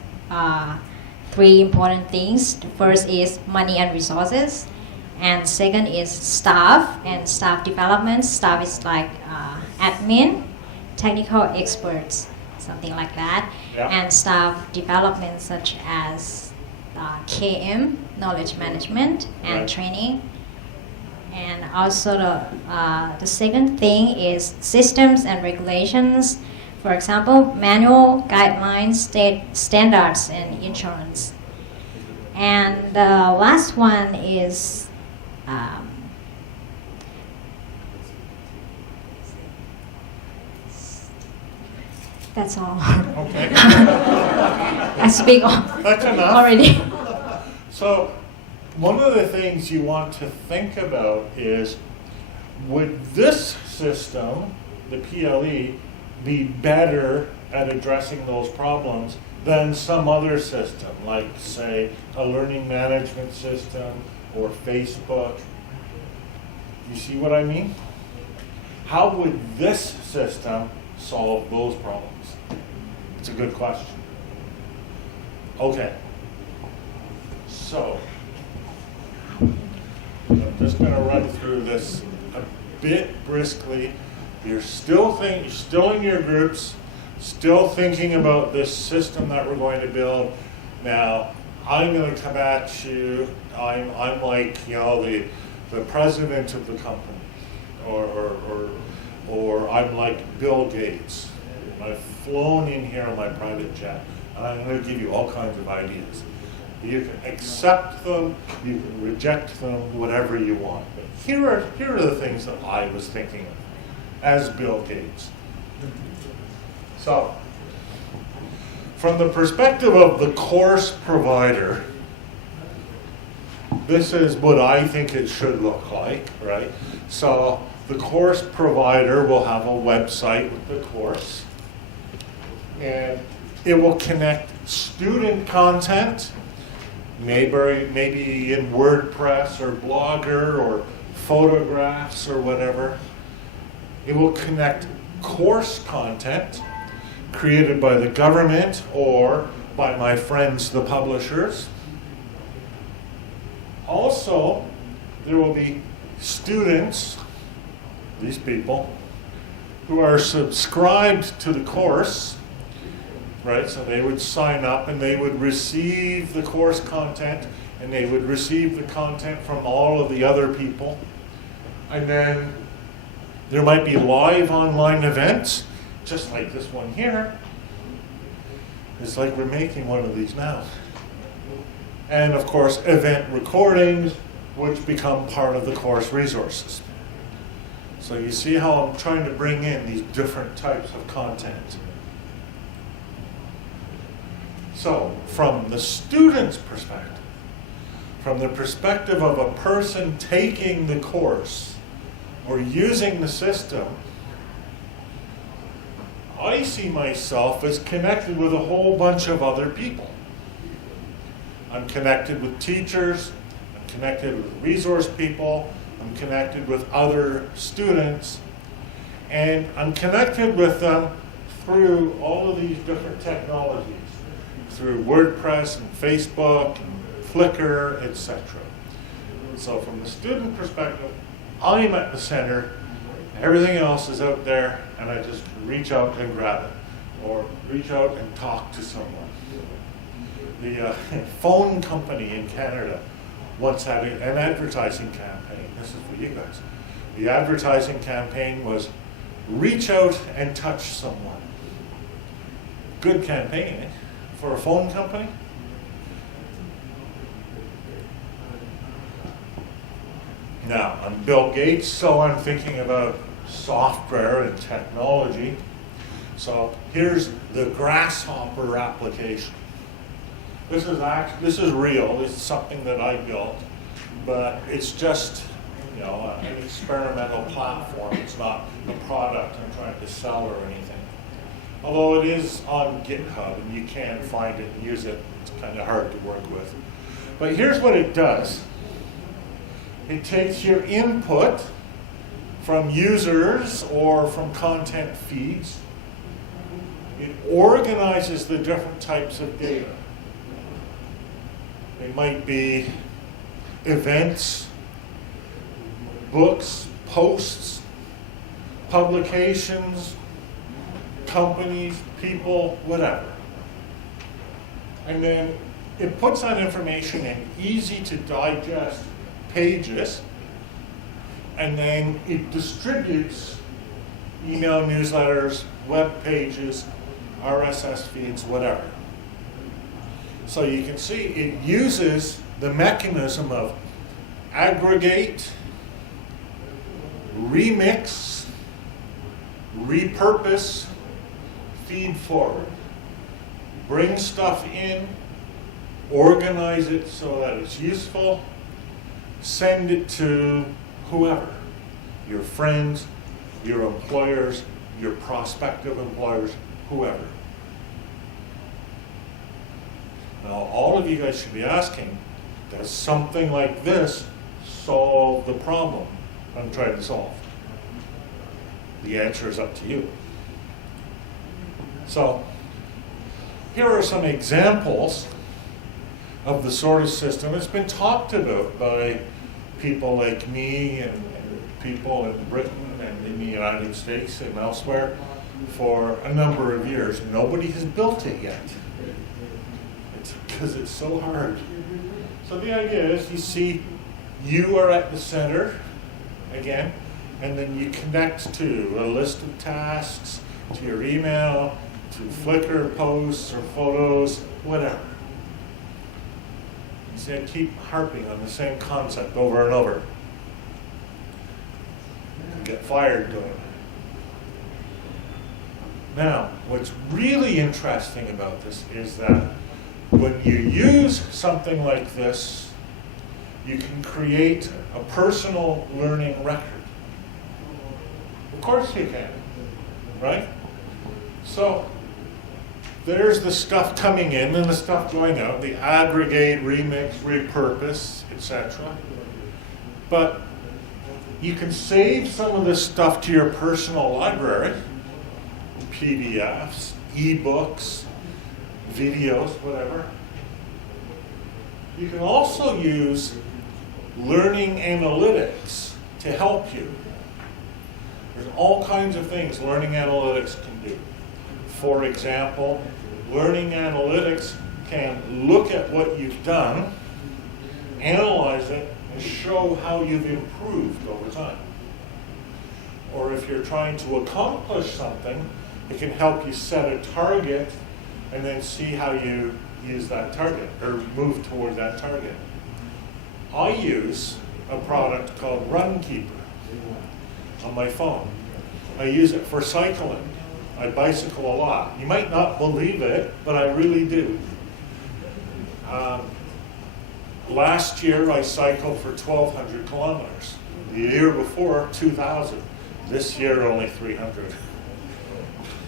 3 important things. The first is money and resources, and second is staff and staff development. Staff is like admin, technical experts, something like that, Yeah. and staff development such as KM, knowledge management, and Right. training. And also the second thing is systems and regulations. For example, manual guidelines, state standards, and insurance. And the last one is that's all. Okay, I speak that's enough. already. So, one of the things you want to think about is, would this system, the PLE, be better at addressing those problems than some other system, like say a learning management system or Facebook? You see what I mean? How would this system solve those problems? It's a good question. Okay. So, I'm just going to run through this a bit briskly. You're still in your groups, still thinking about this system that we're going to build. Now, I'm going to come at you. I'm like, you know, the president of the company, or I'm like Bill Gates. I've flown in here on my private jet, and I'm going to give you all kinds of ideas. You can accept them, you can reject them, whatever you want. But here are the things that I was thinking of as Bill Gates. So, from the perspective of the course provider, this is what I think it should look like, right? So, the course provider will have a website with the course, and it will connect student content, maybe in WordPress or Blogger or photographs or whatever. It will connect course content created by the government or by my friends, the publishers. Also, there will be students, these people, who are subscribed to the course, right? So they would sign up and they would receive the course content, and they would receive the content from all of the other people. And then there might be live online events, just like this one here. It's like we're making one of these now. And of course, event recordings, which become part of the course resources. So you see how I'm trying to bring in these different types of content. So, from the student's perspective, from the perspective of a person taking the course or using the system, I see myself as connected with a whole bunch of other people. I'm connected with teachers, I'm connected with resource people, I'm connected with other students, and I'm connected with them through all of these different technologies, through WordPress and Facebook and Flickr, etc. So from the student perspective, I'm at the center, everything else is out there, and I just reach out and grab it, or reach out and talk to someone. The phone company in Canada once had an advertising campaign. This is for you guys. The advertising campaign was reach out and touch someone. Good campaign, eh? For a phone company? Now, I'm Bill Gates, so I'm thinking about software and technology. So here's the Grasshopper application. This is real. This is something that I built, but it's just you know, an experimental platform. It's not a product I'm trying to sell or anything. Although it is on GitHub and you can find it and use it. It's kind of hard to work with. But here's what it does. It takes your input from users or from content feeds. It organizes the different types of data. They might be events, books, posts, publications, companies, people, whatever. And then it puts that information in easy to digest pages, and then it distributes email newsletters, web pages, RSS feeds, whatever. So you can see it uses the mechanism of aggregate, remix, repurpose, feed forward. Bring stuff in, organize it so that it's useful, send it to whoever, your friends, your employers, your prospective employers, whoever. Now, all of you guys should be asking, does something like this solve the problem I'm trying to solve? The answer is up to you. So, here are some examples of the sort of system that's been talked about by people like me and people in Britain and in the United States and elsewhere for a number of years. Nobody has built it yet. It's because it's so hard. So the idea is, you see, you are at the center again, and then you connect to a list of tasks, to your email, to Flickr posts or photos, whatever. See, I keep harping on the same concept over and over. You get fired doing it. Now, what's really interesting about this is that when you use something like this, you can create a personal learning record. Of course you can, right? So, there's the stuff coming in and the stuff going out, the aggregate, remix, repurpose, etc. But you can save some of this stuff to your personal library, PDFs, ebooks, videos, whatever. You can also use learning analytics to help you. There's all kinds of things learning analytics can do. For example, learning analytics can look at what you've done, analyze it, and show how you've improved over time. Or if you're trying to accomplish something, it can help you set a target and then see how you use that target or move toward that target. I use a product called Runkeeper on my phone. I use it for cycling. I bicycle a lot. You might not believe it, but I really do. Last year I cycled for 1,200 kilometers. The year before, 2,000. This year, only 300.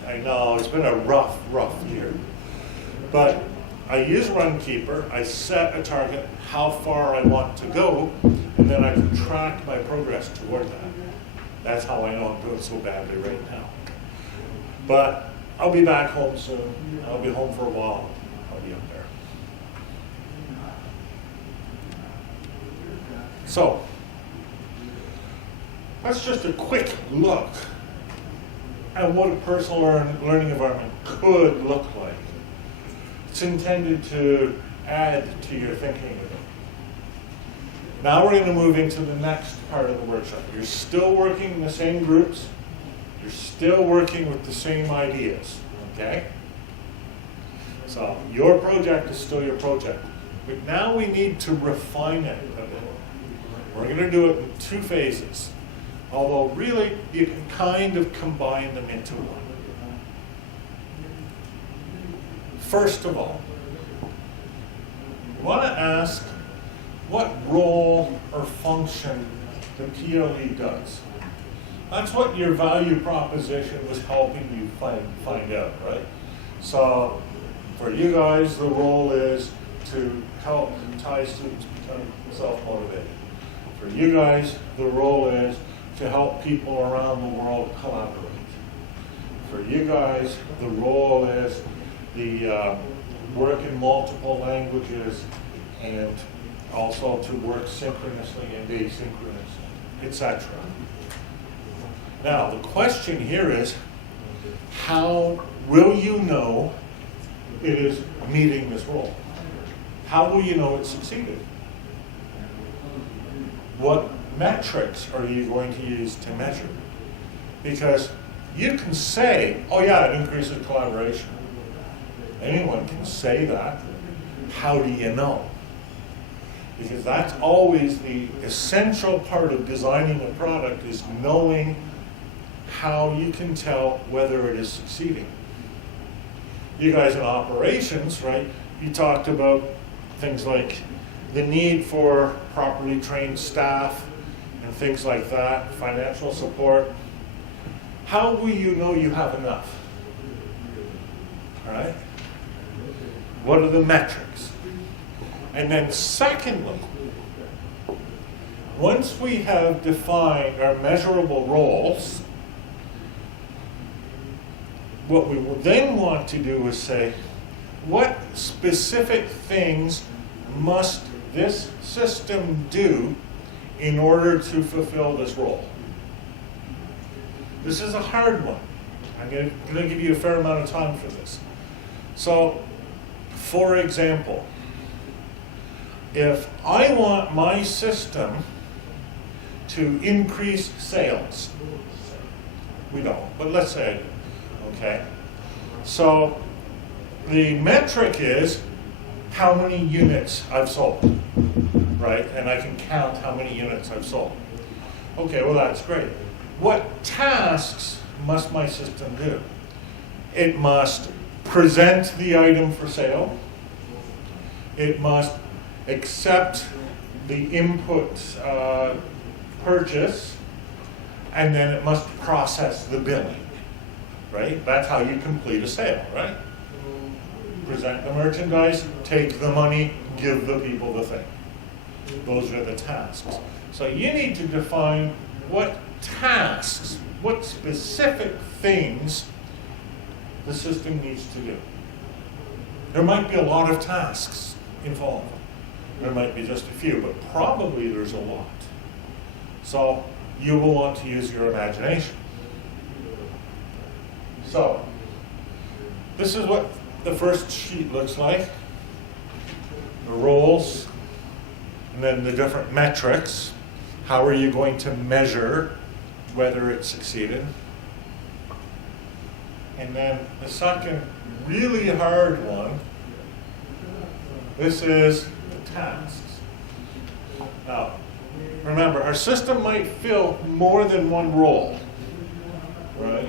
I know, it's been a rough year. But I use Runkeeper. I set a target, how far I want to go, and then I can track my progress toward that. That's how I know I'm doing so badly right now. But I'll be back home soon. I'll be home for a while. I'll be up there. So, that's just a quick look at what a personal learning environment could look like. It's intended to add to your thinking. Now we're going to move into the next part of the workshop. You're still working in the same groups. You're still working with the same ideas, okay? So your project is still your project. But now we need to refine it a bit. We're going to do it in 2 phases. Although really, you can kind of combine them into one. First of all, you want to ask, what role or function the PLE does. That's what your value proposition was helping you find out, right? So for you guys, the role is to help Thai students become self-motivated. For you guys, the role is to help people around the world collaborate. For you guys, the role is the work in multiple languages and also to work synchronously and asynchronously, etc. Now, the question here is, how will you know it is meeting this role? How will you know it succeeded? What metrics are you going to use to measure? Because you can say, oh yeah, it increases collaboration. Anyone can say that. How do you know? Because that's always the essential part of designing a product, is knowing how you can tell whether it is succeeding. You guys in operations, right, you talked about things like the need for properly trained staff and things like that, financial support. How will you know you have enough? All right? What are the metrics? And then secondly, once we have defined our measurable roles, what we will then want to do is say, what specific things must this system do in order to fulfill this role? This is a hard one. I'm going to give you a fair amount of time for this. So, for example, if I want my system to increase sales, we don't, but let's say I do, okay? So the metric is how many units I've sold, right? And I can count how many units I've sold. Okay, well that's great. What tasks must my system do? It must present the item for sale. It must accept the input purchase, and then it must process the billing, right? That's how you complete a sale, right? Present the merchandise, take the money, give the people the thing. Those are the tasks. So you need to define what tasks, what specific things the system needs to do. There might be a lot of tasks involved. There might be just a few, but probably there's a lot. So you will want to use your imagination. So this is what the first sheet looks like. The roles, and then the different metrics. How are you going to measure whether it succeeded? And then the second really hard one, this is the tasks. Now, remember, our system might fill more than one role, right?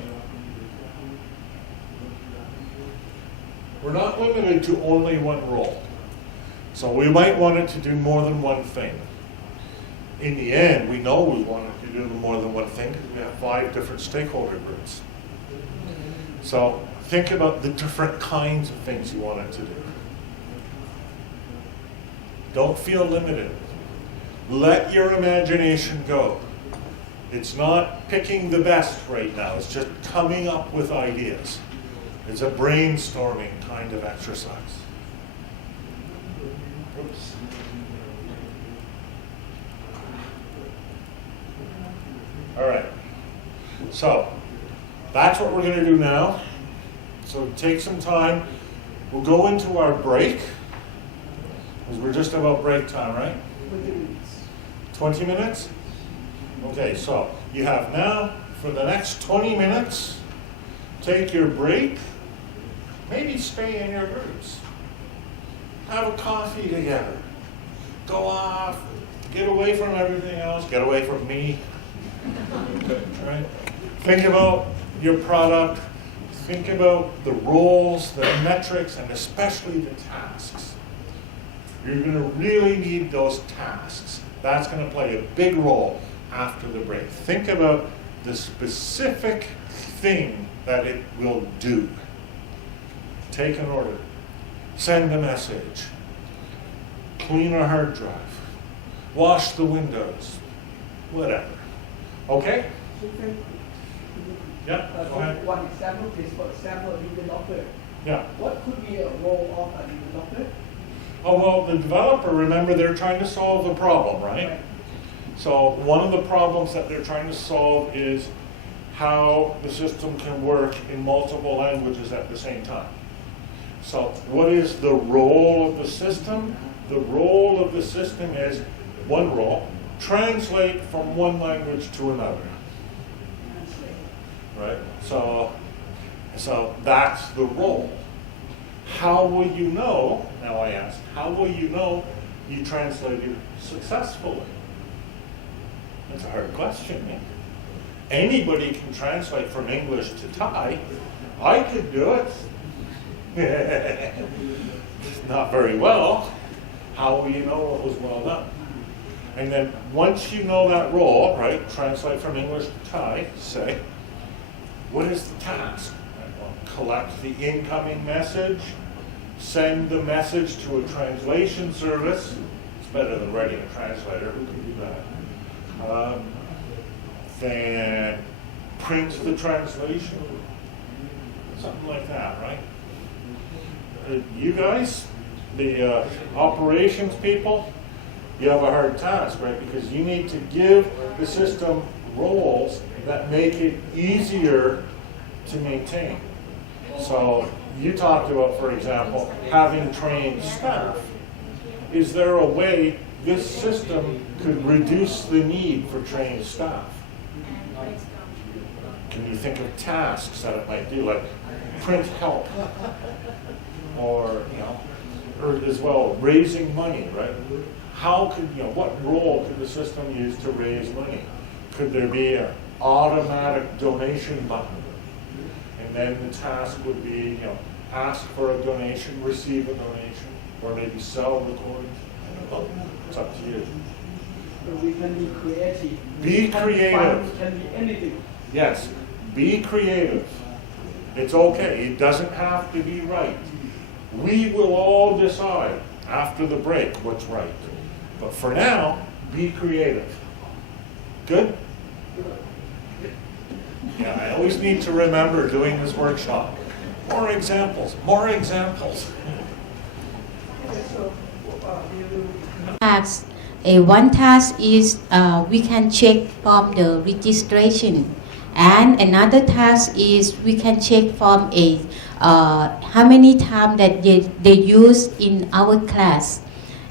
We're not limited to only one role. So we might want it to do more than one thing. In the end, we know we want it to do more than one thing because we have 5 different stakeholder groups. So think about the different kinds of things you want it to do. Don't feel limited. Let your imagination go. It's not picking the best right now. It's just coming up with ideas. It's a brainstorming kind of exercise. Oops. All right. So that's what we're going to do now. So take some time. We'll go into our break, because we're just about break time, right? 20 minutes? Okay, so you have now, for the next 20 minutes, take your break, maybe stay in your groups. Have a coffee together. Go off, get away from everything else, get away from me. All right? Think about your product, think about the roles, the metrics, and especially the tasks. You're going to really need those tasks. That's going to play a big role after the break. Think about the specific thing that it will do. Take an order, send a message, clean a hard drive, wash the windows, whatever. Okay? Yeah, go ahead. One example is, for example, a developer. Yeah. What could be a role of a developer? Oh, well, the developer, remember, they're trying to solve a problem, right? So one of the problems that they're trying to solve is how the system can work in multiple languages at the same time. So what is the role of the system? The role of the system is one role, translate from one language to another. Right? So that's the role. How will you know, now I ask, how will you know you translated successfully? That's a hard question. Anybody can translate from English to Thai. I could do it. Not very well. How will you know it was well done? And then once you know that role, right, translate from English to Thai, say, what is the task? Collect the incoming message, send the message to a translation service. It's better than writing a translator. Who can do that? Then print the translation. Something like that, right? You guys, the operations people, you have a hard task, right? Because you need to give the system roles that make it easier to maintain. So you talked about, for example, having trained staff. Is there a way this system could reduce the need for trained staff? Can you think of tasks that it might do, like print help, or or as well raising money, right? How could what role could the system use to raise money? Could there be an automatic donation button? And then the task would be, ask for a donation, receive a donation, or maybe sell the coins. I don't know. It's up to you. We can be creative. Be creative. It can be anything. Yes, be creative. It's okay. It doesn't have to be right. We will all decide after the break what's right. But for now, be creative. Good? Yeah, I always need to remember doing this workshop. More examples, more examples. Tasks. One task is we can check from the registration, and another task is we can check from how many times that they use in our class.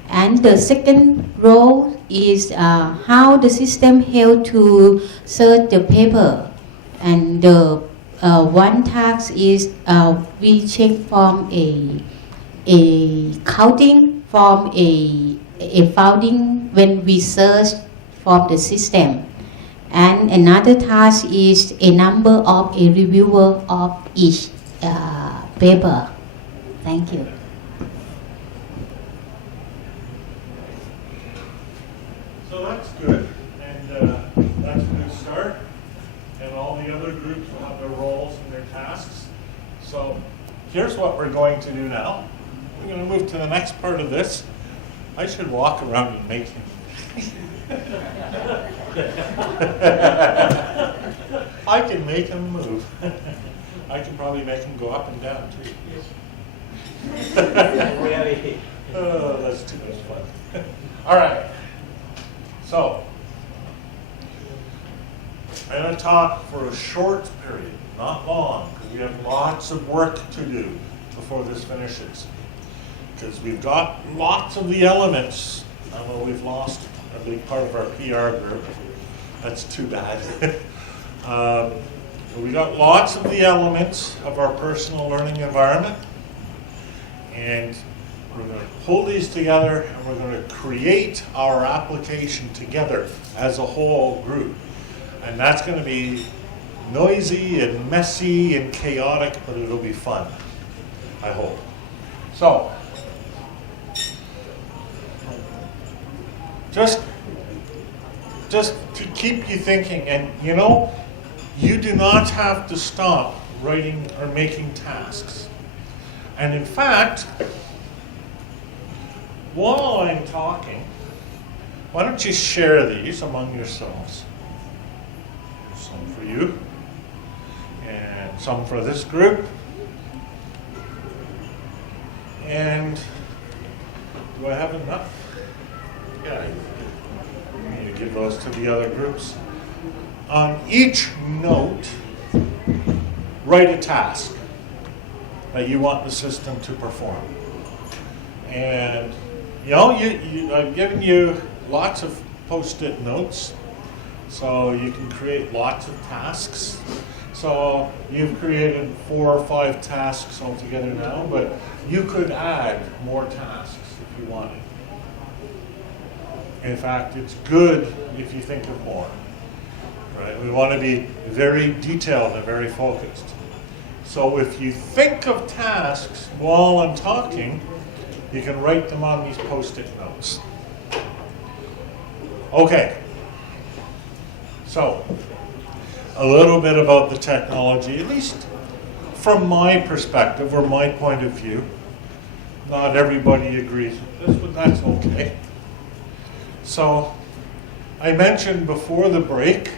And the second role is how the system help to search the paper. And the one task is we check from a counting from a founding when we search from the system. And another task is a number of a reviewer of each paper. Thank you. So that's good, and that's a good start. And all the other groups will have their roles and their tasks. So here's what we're going to do now. We're going to move to the next part of this. I should walk around and make him. I can make him move. I can probably make him go up and down too. Oh, that's too much fun. All right. So, I'm going to talk for a short period, not long, because we have lots of work to do before this finishes. Because we've got lots of the elements. I know we've lost a big part of our PR group. That's too bad. We got lots of the elements of our personal learning environment. And we're going to pull these together and we're going to create our application together as a whole group. And that's going to be noisy and messy and chaotic, but it'll be fun, I hope. So, just just to keep you thinking. And you know, you do not have to stop writing or making tasks. And in fact, while I'm talking, why don't you share these among yourselves? Some for you, and some for this group. And do I have enough? Yeah, I need to give those to the other groups. On each note, write a task that you want the system to perform. And you know, I've given you lots of post-it notes, so you can create lots of tasks. So you've created 4 or 5 tasks altogether now, but you could add more tasks if you wanted. In fact, it's good if you think of more. Right? We want to be very detailed and very focused. So if you think of tasks while I'm talking, you can write them on these post-it notes. Okay. So, a little bit about the technology, at least from my perspective or my point of view. Not everybody agrees with this, but that's okay. So, I mentioned before the break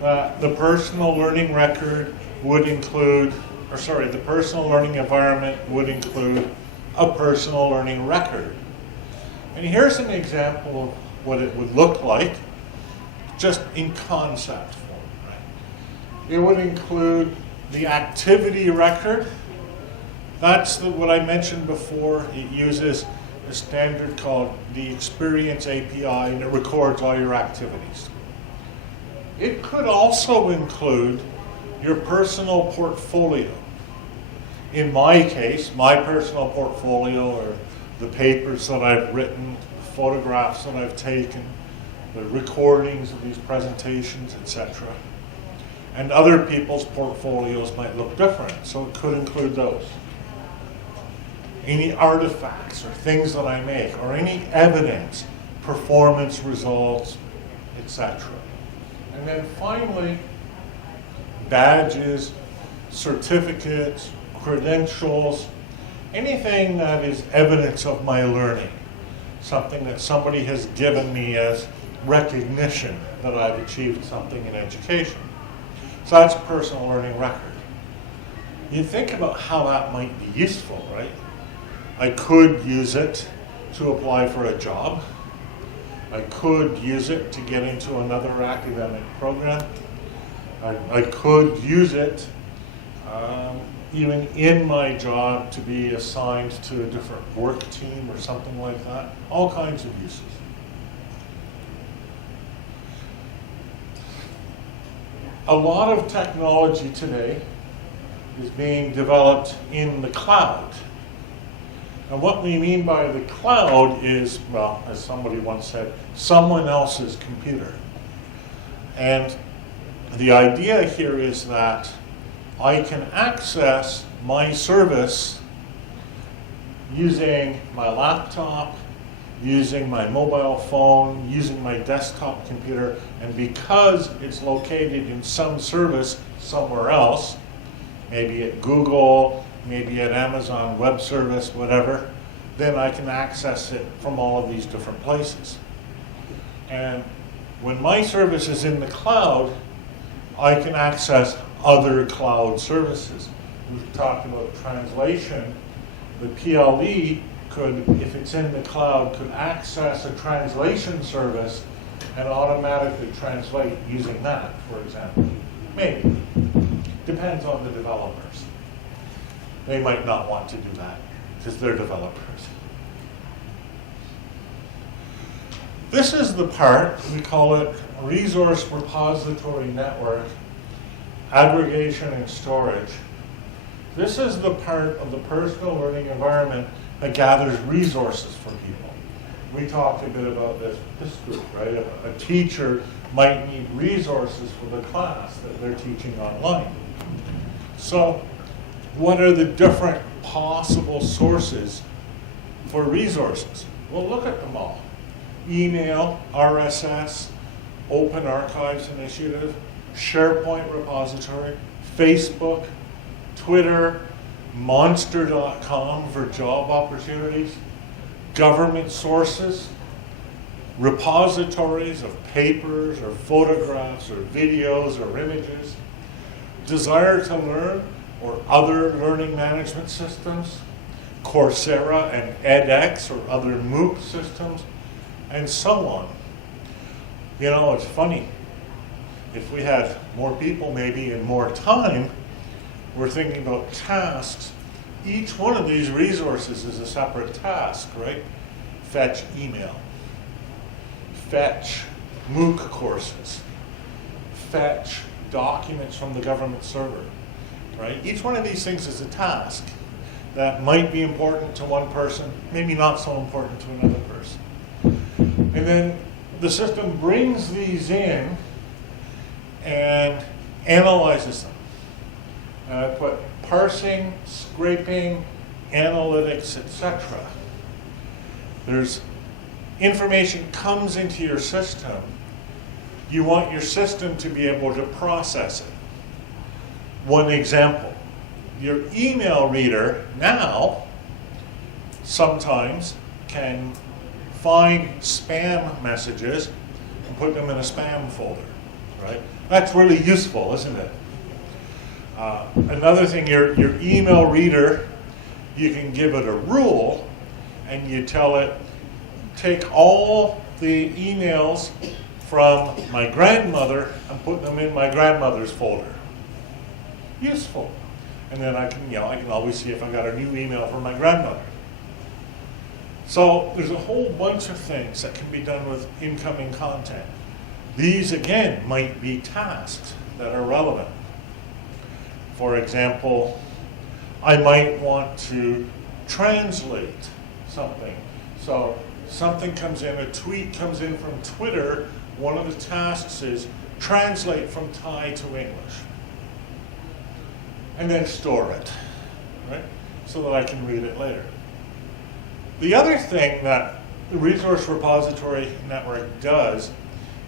that the personal learning record would include, the personal learning environment would include a personal learning record. And here's an example of what it would look like, just in concept form. Right? It would include the activity record. That's what I mentioned before. It uses a standard called the Experience API, and it records all your activities. It could also include your personal portfolio. In my case, my personal portfolio are the papers that I've written, the photographs that I've taken, the recordings of these presentations, etc. And other people's portfolios might look different, so it could include those. Any artifacts or things that I make, or any evidence, performance results, etc. And then finally, badges, certificates, credentials, anything that is evidence of my learning, something that somebody has given me as recognition that I've achieved something in education. So that's a personal learning record. You think about how that might be useful, right? I could use it to apply for a job. I could use it to get into another academic program. I could use it even in my job to be assigned to a different work team or something like that. All kinds of uses. A lot of technology today is being developed in the cloud. And what we mean by the cloud is, well, as somebody once said, someone else's computer. And the idea here is that I can access my service using my laptop, using my mobile phone, using my desktop computer, and because it's located in some service somewhere else, maybe at Google, maybe at Amazon Web Service, whatever, then I can access it from all of these different places. And when my service is in the cloud, I can access other cloud services. We've talked about translation. The PLE could, if it's in the cloud, could access a translation service and automatically translate using that, for example. Maybe. Depends on the developers. They might not want to do that because they're developers. This is the part, we call it Resource Repository Network, Aggregation and Storage. This is the part of the personal learning environment that gathers resources for people. We talked a bit about this group, right? A teacher might need resources for the class that they're teaching online. So, what are the different possible sources for resources? Well, look at them all. Email, RSS, Open Archives Initiative, SharePoint repository, Facebook, Twitter, Monster.com for job opportunities, government sources, repositories of papers or photographs or videos or images, Desire to Learn or other learning management systems, Coursera and edX or other MOOC systems, and so on. You know, it's funny. If we had more people maybe and more time, we're thinking about tasks. Each one of these resources is a separate task, right? Fetch email. Fetch MOOC courses. Fetch documents from the government server, right? Each one of these things is a task that might be important to one person, maybe not so important to another person. And then the system brings these in and analyzes them. And I put parsing, scraping, analytics, etc. There's information comes into your system. You want your system to be able to process it. One example, your email reader now sometimes can find spam messages and put them in a spam folder, right? That's really useful, isn't it? Another thing, your email reader, you can give it a rule and you tell it, take all the emails from my grandmother and put them in my grandmother's folder. Useful. And then I can always see if I got a new email from my grandmother. So there's a whole bunch of things that can be done with incoming content. These, again, might be tasks that are relevant. For example, I might want to translate something. So something comes in, a tweet comes in from Twitter, one of the tasks is translate from Thai to English. And then store it, right? So that I can read it later. The other thing that the Resource Repository Network does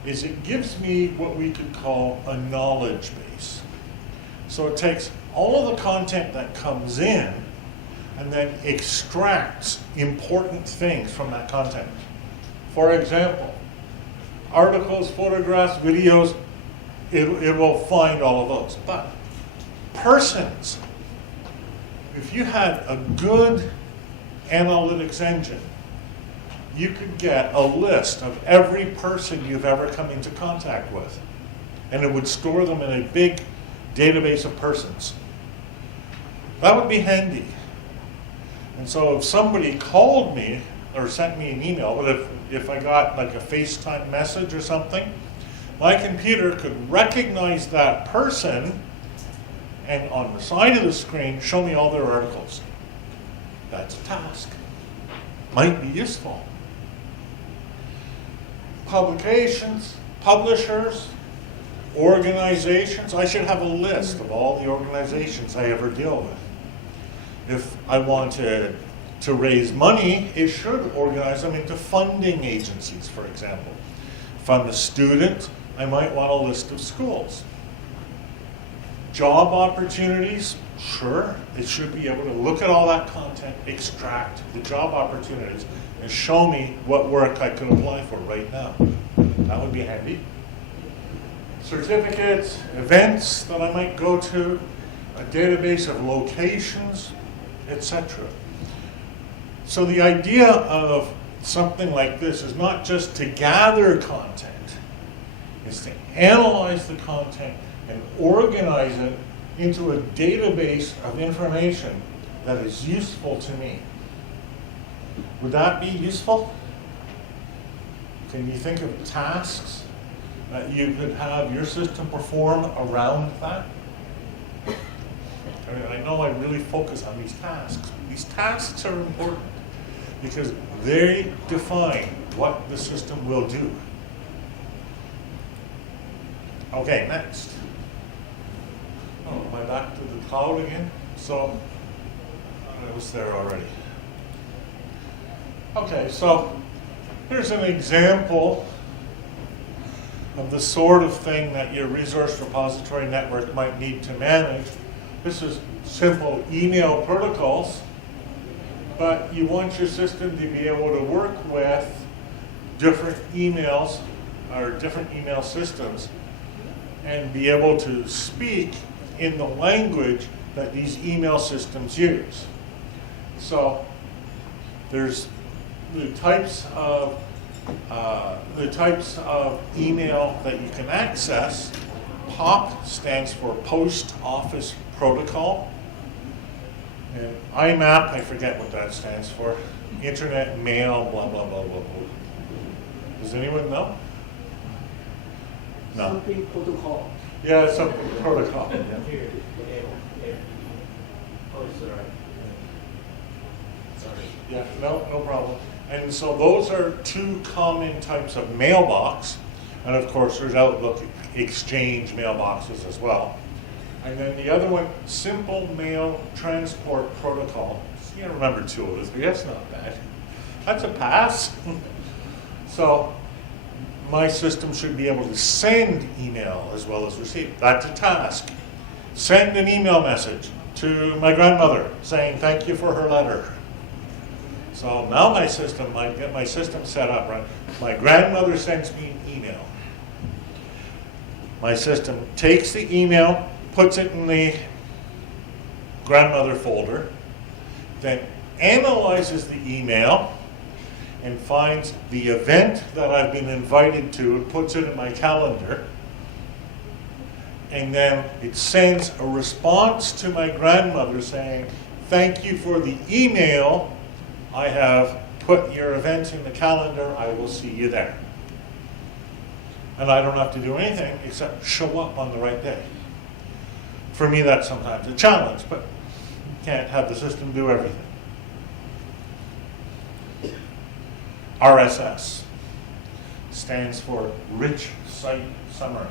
is it gives me what we could call a knowledge base. So it takes all of the content that comes in and then extracts important things from that content. For example, articles, photographs, videos, it will find all of those. But persons, if you had a good analytics engine, you could get a list of every person you've ever come into contact with, and it would store them in a big database of persons. That would be handy. And so if somebody called me or sent me an email, but if I got like a FaceTime message or something, my computer could recognize that person and on the side of the screen show me all their articles. That's a task. Might be useful. Publications, publishers, organizations. I should have a list of all the organizations I ever deal with. If I want to raise money, it should organize them into funding agencies, for example. If I'm a student, I might want a list of schools. Job opportunities, sure, it should be able to look at all that content, extract the job opportunities, and show me what work I could apply for right now. That would be handy. Certificates, events that I might go to, a database of locations, etc. So the idea of something like this is not just to gather content, it's to analyze the content and organize it into a database of information that is useful to me. Would that be useful? Can you think of tasks that you could have your system perform around that? I know I really focus on these tasks. These tasks are important because they define what the system will do. Okay, next. Oh, am I back to the cloud again? So, I was there already. Okay, so here's an example of the sort of thing that your resource repository network might need to manage. This is simple email protocols, but you want your system to be able to work with different emails or different email systems and be able to speak in the language that these email systems use. So there's the types of email that you can access. POP stands for Post Office Protocol. And IMAP, I forget what that stands for. Internet Mail, blah, blah, blah, blah, blah. Does anyone know? No. Something protocol. Yeah, it's a protocol. Yeah, no problem. And so those are two common types of mailbox. And of course, there's Outlook Exchange mailboxes as well. And then the other one, Simple Mail Transport Protocol. See, I remember two of those. That's not bad. That's a pass. So my system should be able to send email as well as receive. That's a task. Send an email message to my grandmother saying thank you for her letter. So now my system, I get my system set up, right? My grandmother sends me an email. My system takes the email, puts it in the grandmother folder, then analyzes the email and finds the event that I've been invited to and puts it in my calendar. And then it sends a response to my grandmother saying, thank you for the email. I have put your event in the calendar. I will see you there. And I don't have to do anything except show up on the right day. For me, that's sometimes a challenge, but you can't have the system do everything. RSS stands for Rich Site Summary.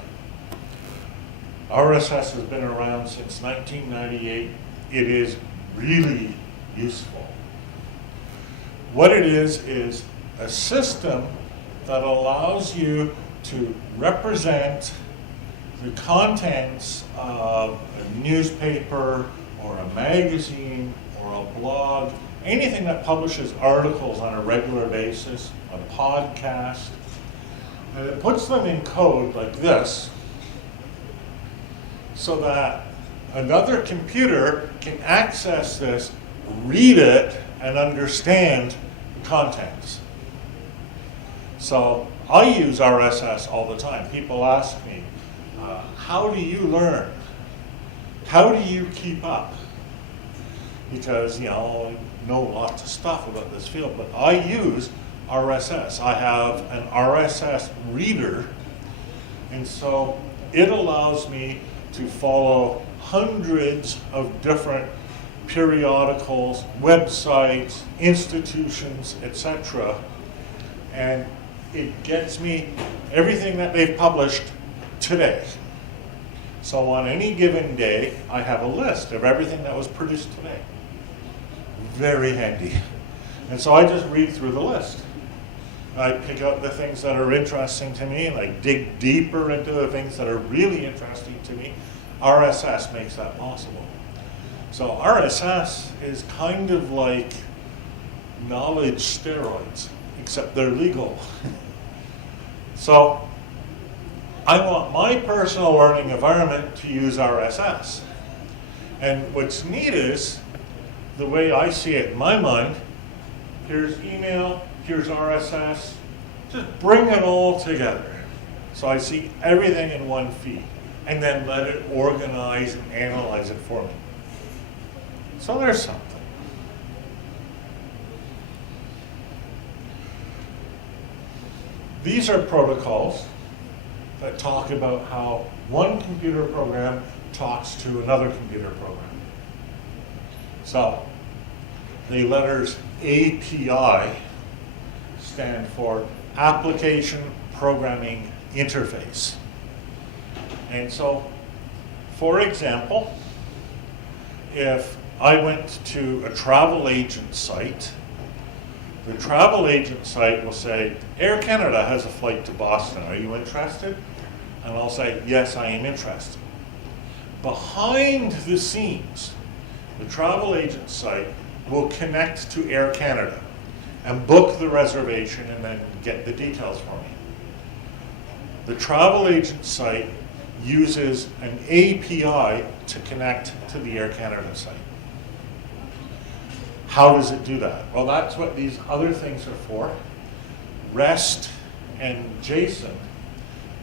RSS has been around since 1998. It is really useful. What it is a system that allows you to represent the contents of a newspaper or a magazine or a blog, anything that publishes articles on a regular basis, a podcast, and it puts them in code like this so that another computer can access this, read it, and understand the contents. So I use RSS all the time. People ask me, how do you learn? How do you keep up? Because, you know, I know lots of stuff about this field, but I use RSS. I have an RSS reader, and so it allows me to follow hundreds of different periodicals, websites, institutions, etc. And it gets me everything that they've published today. So on any given day, I have a list of everything that was produced today. Very handy. And so I just read through the list. I pick out the things that are interesting to me, and I dig deeper into the things that are really interesting to me. RSS makes that possible. So RSS is kind of like knowledge steroids, except they're legal. So I want my personal learning environment to use RSS. And what's neat is, the way I see it in my mind, here's email, here's RSS, just bring it all together. So I see everything in one feed, and then let it organize and analyze it for me. So there's something. These are protocols that talk about how one computer program talks to another computer program. So the letters API stand for Application Programming Interface. And so, for example, if I went to a travel agent site, the travel agent site will say, Air Canada has a flight to Boston. Are you interested? And I'll say, yes, I am interested. Behind the scenes, the travel agent site will connect to Air Canada and book the reservation and then get the details for me. The travel agent site uses an API to connect to the Air Canada site. How does it do that? Well, that's what these other things are for. REST and JSON.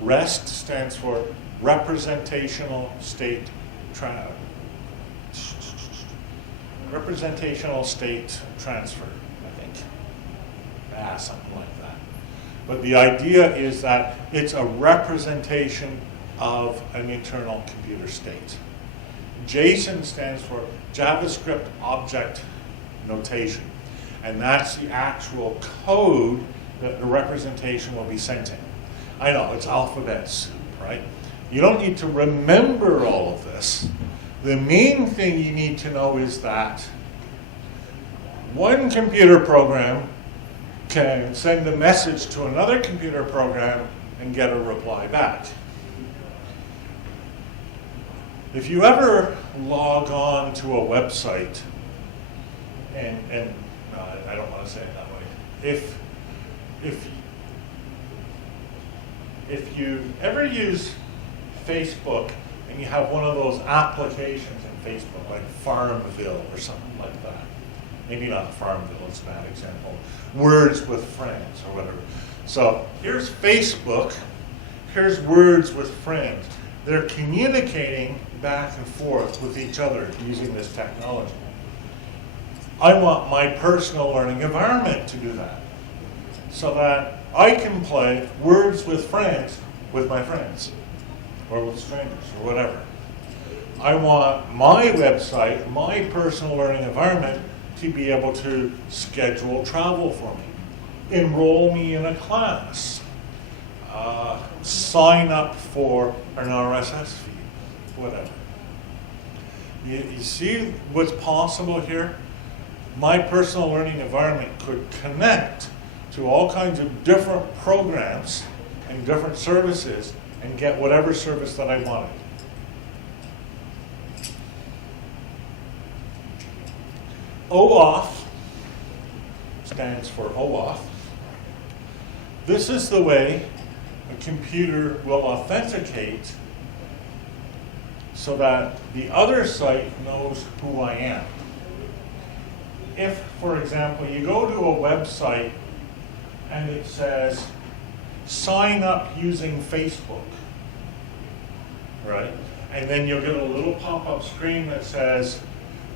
REST stands for Representational State Transfer, I think. Something like that. But the idea is that it's a representation of an internal computer state. JSON stands for JavaScript Object Notation, and that's the actual code that the representation will be sent in. I know, it's alphabet soup, right? You don't need to remember all of this. The main thing you need to know is that one computer program can send a message to another computer program and get a reply back. If you ever log on to a website, and I don't want to say it that way, if you ever use Facebook and you have one of those applications in Facebook, like Farmville or something like that, maybe not Farmville, it's a bad example, Words with Friends or whatever. So here's Facebook, here's Words with Friends. They're communicating back and forth with each other using this technology. I want my personal learning environment to do that, so that I can play Words with Friends with my friends, or with strangers, or whatever. I want my website, my personal learning environment, to be able to schedule travel for me, enroll me in a class, sign up for an RSS feed, whatever. You see what's possible here? My personal learning environment could connect to all kinds of different programs and different services and get whatever service that I wanted. OAuth stands for OAuth. This is the way a computer will authenticate so that the other site knows who I am. If, for example, you go to a website and it says, sign up using Facebook, right? And then you'll get a little pop-up screen that says,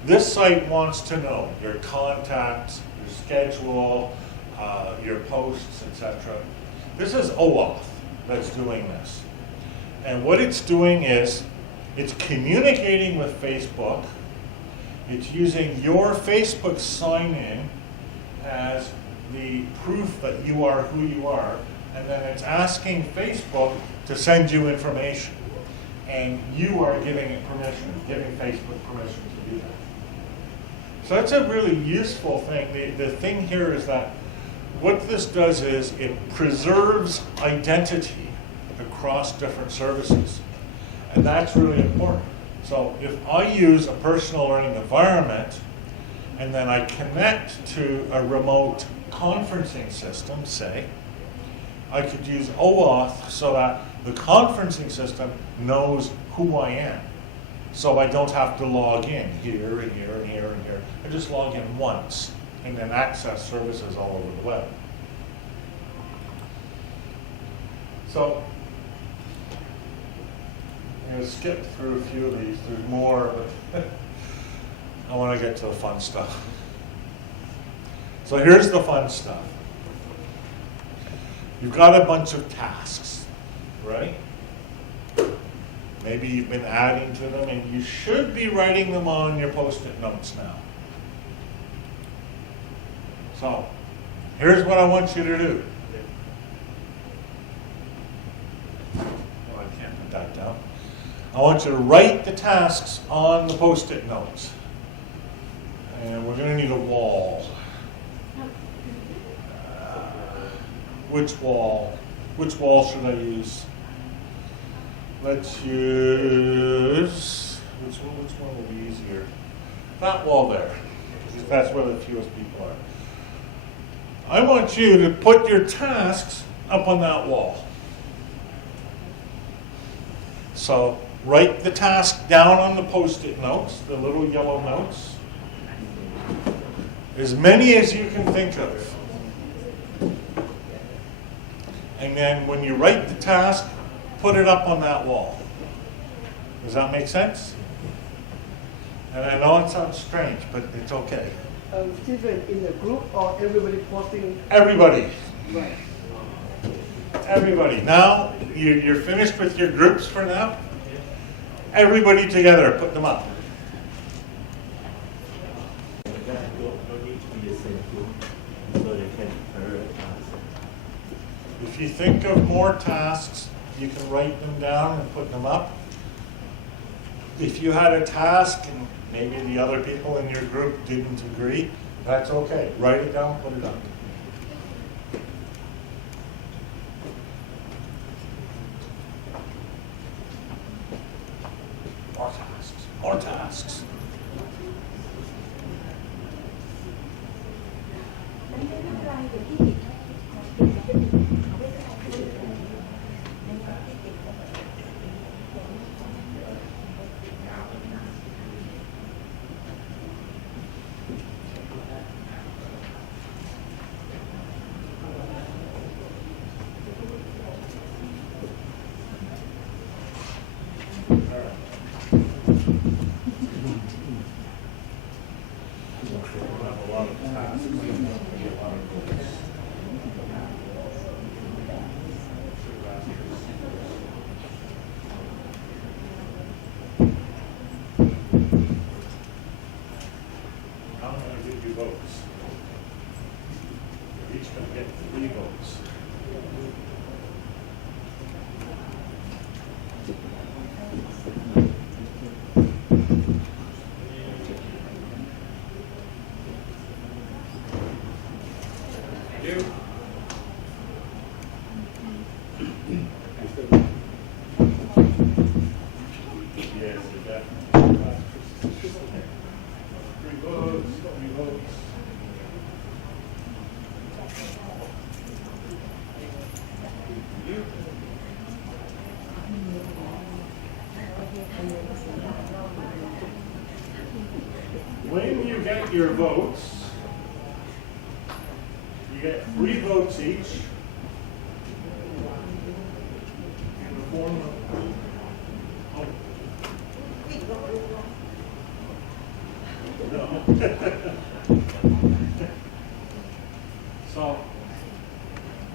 this site wants to know your contacts, your schedule, your posts, etc. This is OAuth that's doing this. And what it's doing is, it's communicating with Facebook. It's using your Facebook sign-in as the proof that you are who you are, and then it's asking Facebook to send you information. And you are giving it permission, giving Facebook permission to do that. So that's a really useful thing. The thing here is that what this does is it preserves identity across different services. And that's really important. So if I use a personal learning environment and then I connect to a remote conferencing system, say, I could use OAuth so that the conferencing system knows who I am. So I don't have to log in here and here and here and here. I just log in once and then access services all over the web. So I'm going to skip through a few of these. There's more, but I want to get to the fun stuff. So here's the fun stuff. You've got a bunch of tasks, right? Maybe you've been adding to them, and you should be writing them on your Post-it notes now. So here's what I want you to do. Oh, I can't put that down. I want you to write the tasks on the Post-it notes. And we're going to need a wall. Which wall? Which wall should I use? let's use, which one will be easier? That wall there, because that's where the fewest people are. I want you to put your tasks up on that wall. So write the task down on the post-it notes, the little yellow notes. As many as you can think of. And then when you write the task, put it up on that wall. Does that make sense? And I know it sounds strange, but it's okay. Stephen, in the group or everybody posting? Everybody. Right. Everybody. Now, you're finished with your groups for now? Everybody together, put them up. Don't need to be the same group, so they can prioritize. If you think of more tasks, you can write them down and put them up. If you had a task and maybe the other people in your group didn't agree, that's okay. Write it down, put it up. More tasks, more tasks. I'm going to give you votes. You're each going to get 3 votes. You. Yes, definitely. 3 votes, 3 votes. You. When you get your votes, you get 3 votes each in the form of. So,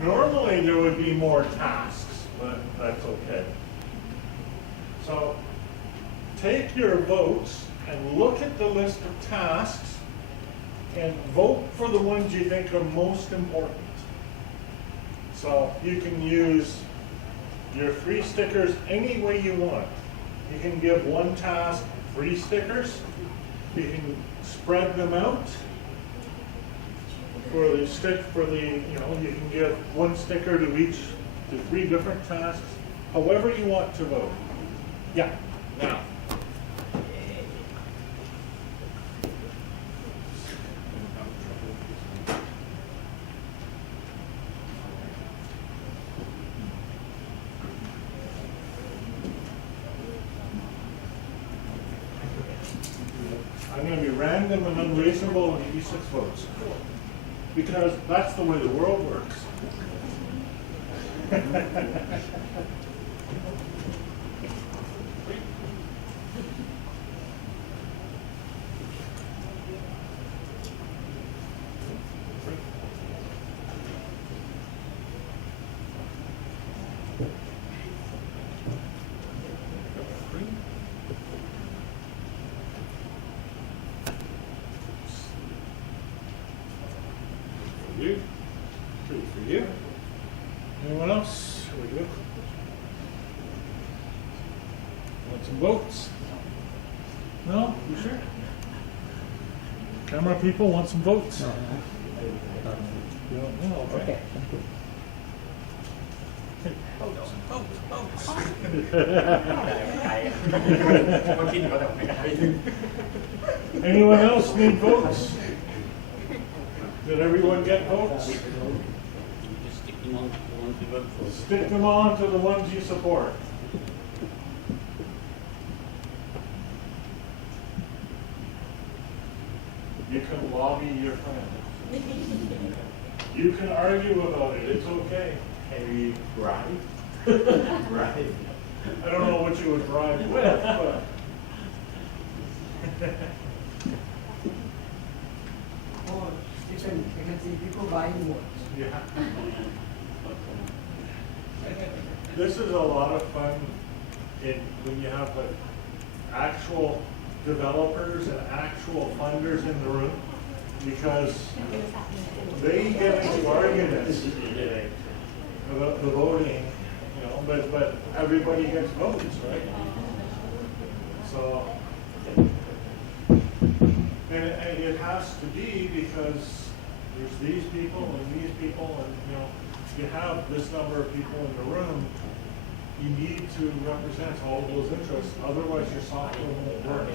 normally there would be more tasks, but that's okay. So, take your votes and look at the list of tasks and vote for the ones you think are most important. So, you can use your 3 stickers any way you want. You can give one task 3 stickers. You can spread them out for the you can give 1 sticker to each, to 3 different tasks, however you want to vote. Yeah, now. I'm going to be random and unreasonable and give you 6 votes. Because that's the way the world works. You. 3 for you. Anyone else? Here we go. Want some votes? No? You sure? Camera people want some votes? No. You don't know? Okay. Votes, votes, votes. Anyone else need votes? Did everyone get votes? Stick them on to the ones you support. You can lobby your friends. You can argue about it, it's okay. Maybe drive. Right. I don't know what you would drive with, but. Or even I can see people buying more. Yeah. This is a lot of fun when you have like actual developers and actual funders in the room, because they get into arguments about the voting, you know, but everybody gets votes, right? So, and it has to be because there's these people and these people, and you know, you have this number of people in the room. You need to represent all those interests, otherwise your software won't work.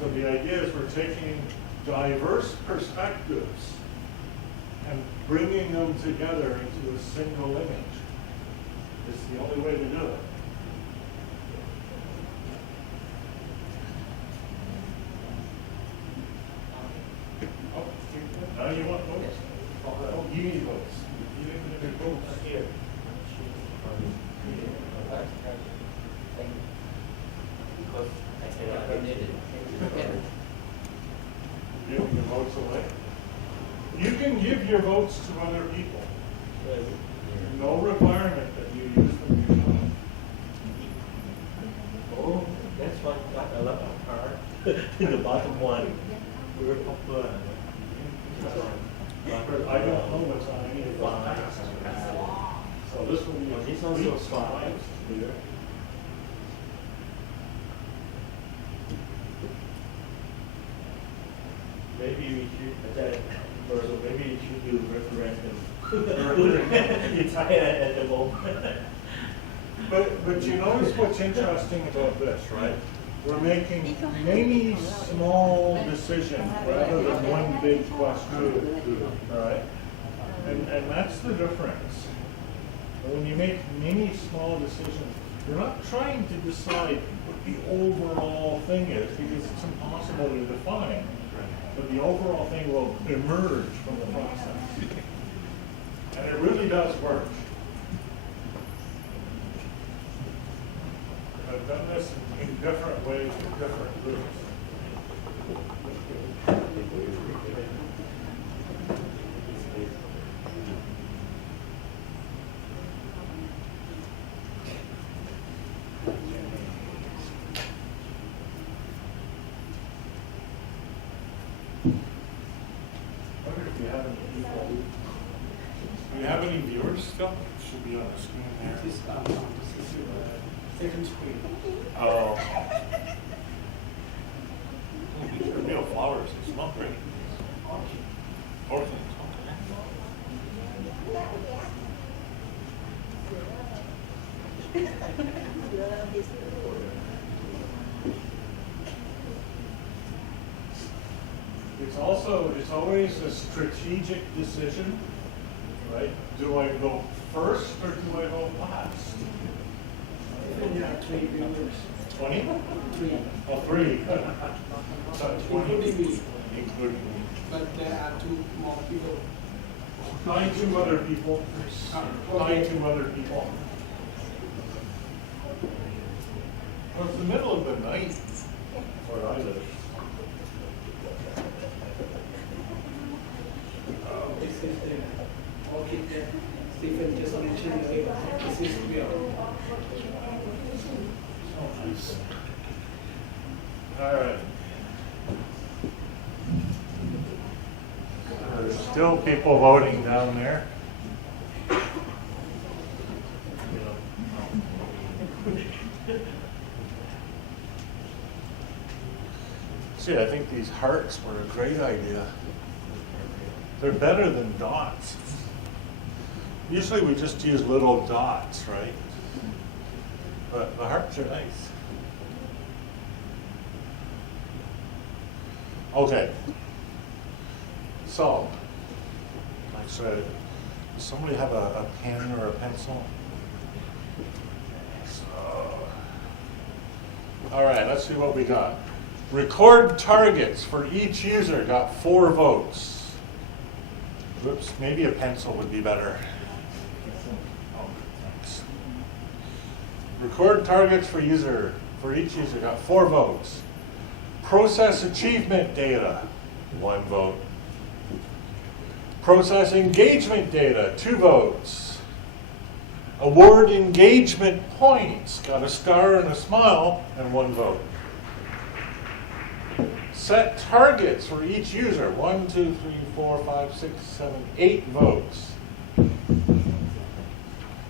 So the idea is we're taking diverse perspectives and bringing them together into a single image. It's the only way to do it. Oh, now you want votes? Oh, you need votes. You need votes here. Giving your votes away. You can give your votes to other people. No requirement that you use them yourself. Oh, that's what got a lot of car. The bottom one. We're popular. I don't know what's on any of those passes. So this will be. Oh, this also slides here. Maybe we should, maybe you should do referendum. You try it at the moment. But you notice what's interesting about this, right? We're making many small decisions rather than one big question, right? And that's the difference. When you make many small decisions, you're not trying to decide what the overall thing is, because it's impossible to define. But the overall thing will emerge from the process. And it really does work. I've done this in different ways with different groups. I wonder if you have any people. Do you have any viewers still? It should be on the screen there. This is second screen. Oh. These are real flowers. They smell great. Orchids. It's always a strategic decision, right? Do I go first or do I go last? There are 3 viewers. 20? 3. Oh, 3. So 20. Including me. Including me. But there are 2 more people. Find 2 other people. Find 2 other people. Well, it's the middle of the night where I live. This is the orchid that Stephen just mentioned earlier. This is real. Oh, nice. All right. There's still people voting down there. See, I think these hearts were a great idea. They're better than dots. Usually we just use little dots, right? But the hearts are nice. Okay. So, like I said, does somebody have a pen or a pencil? So, all right, let's see what we got. Record targets for each user got 4 votes. Whoops, maybe a pencil would be better. Oh, thanks. Record targets for each user got 4 votes. Process achievement data, 1 vote. Process engagement data, 2 votes. Award engagement points, got a star and a smile, and 1 vote. Set targets for each user, 1, 2, 3, 4, 5, 6, 7, 8 votes.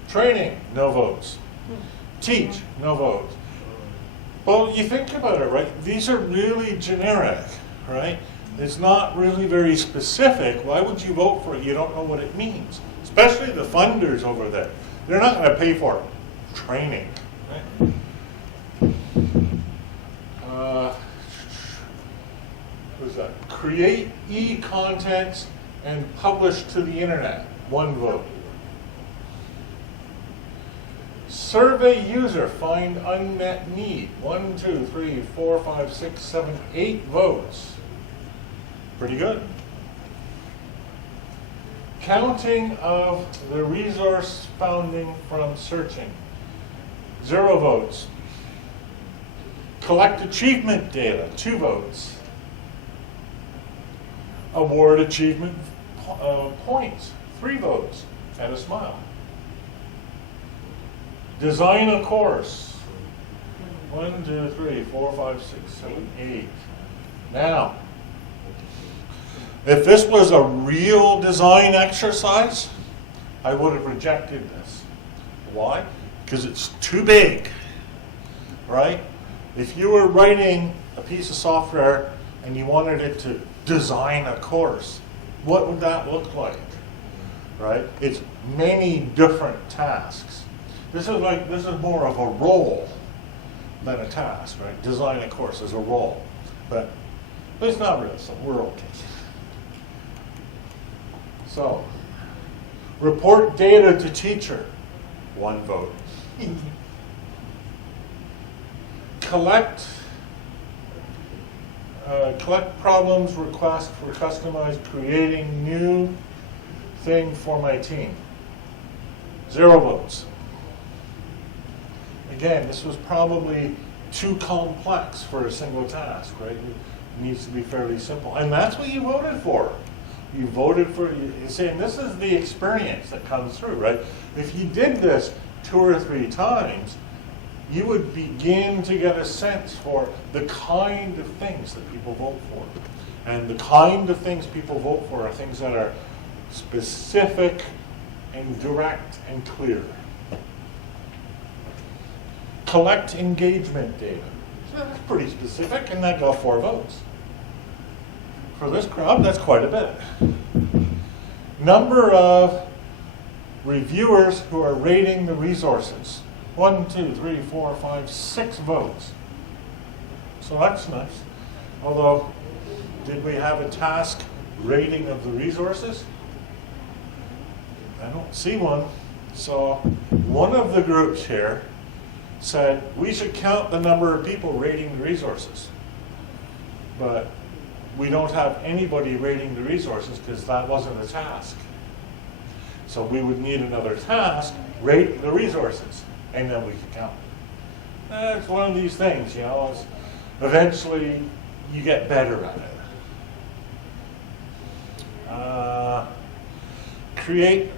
Training, no votes. Teach, no votes. Well, you think about it, right? These are really generic, right? It's not really very specific. Why would you vote for it? You don't know what it means. Especially the funders over there. They're not going to pay for training, right? What is that? Create e-contents and publish to the internet. 1 vote. Survey user, find unmet need. 1, 2, 3, 4, 5, 6, 7, 8 votes. Pretty good. Counting of the resource founding from searching. 0 votes. Collect achievement data. 2 votes. Award achievement points. 3 votes. And a smile. Design a course. 1, 2, 3, 4, 5, 6, 7, 8. Now, if this was a real design exercise, I would have rejected this. Why? Because it's too big, right? If you were writing a piece of software and you wanted it to design a course, what would that look like, right? It's many different tasks. This is more of a role than a task, right? Design a course is a role, but it's not real, so we're okay. So, report data to teacher, 1 vote. Collect problems, request for customized, creating new thing for my team. 0 votes. Again, this was probably too complex for a single task, right? It needs to be fairly simple. And that's what you voted for. You voted for, you're saying this is the experience that comes through, right? If you did this 2 or 3 times, you would begin to get a sense for the kind of things that people vote for. And the kind of things people vote for are things that are specific and direct and clear. Collect engagement data. So that's pretty specific, and that got 4 votes. For this crowd, that's quite a bit. Number of reviewers who are rating the resources. 1, 2, 3, 4, 5, 6 votes. So that's nice. Although, did we have a task rating of the resources? I don't see one. So one of the groups here said we should count the number of people rating the resources. But we don't have anybody rating the resources because that wasn't a task. So we would need another task, rate the resources, and then we could count. It's one of these things, you know, eventually you get better at it. Create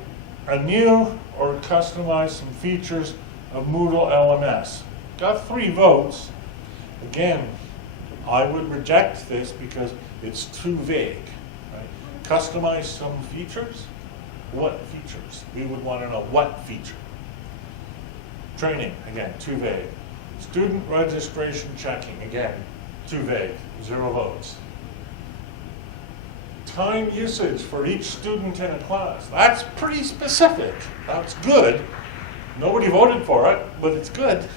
a new or customize some features of Moodle LMS. Got 3 votes. Again, I would reject this because it's too vague. Right? Customize some features? What features? We would want to know what feature. Training, again, too vague. Student registration checking, again, too vague, 0 votes. time usage for each student in a class. That's pretty specific. That's good. Nobody voted for it, but it's good.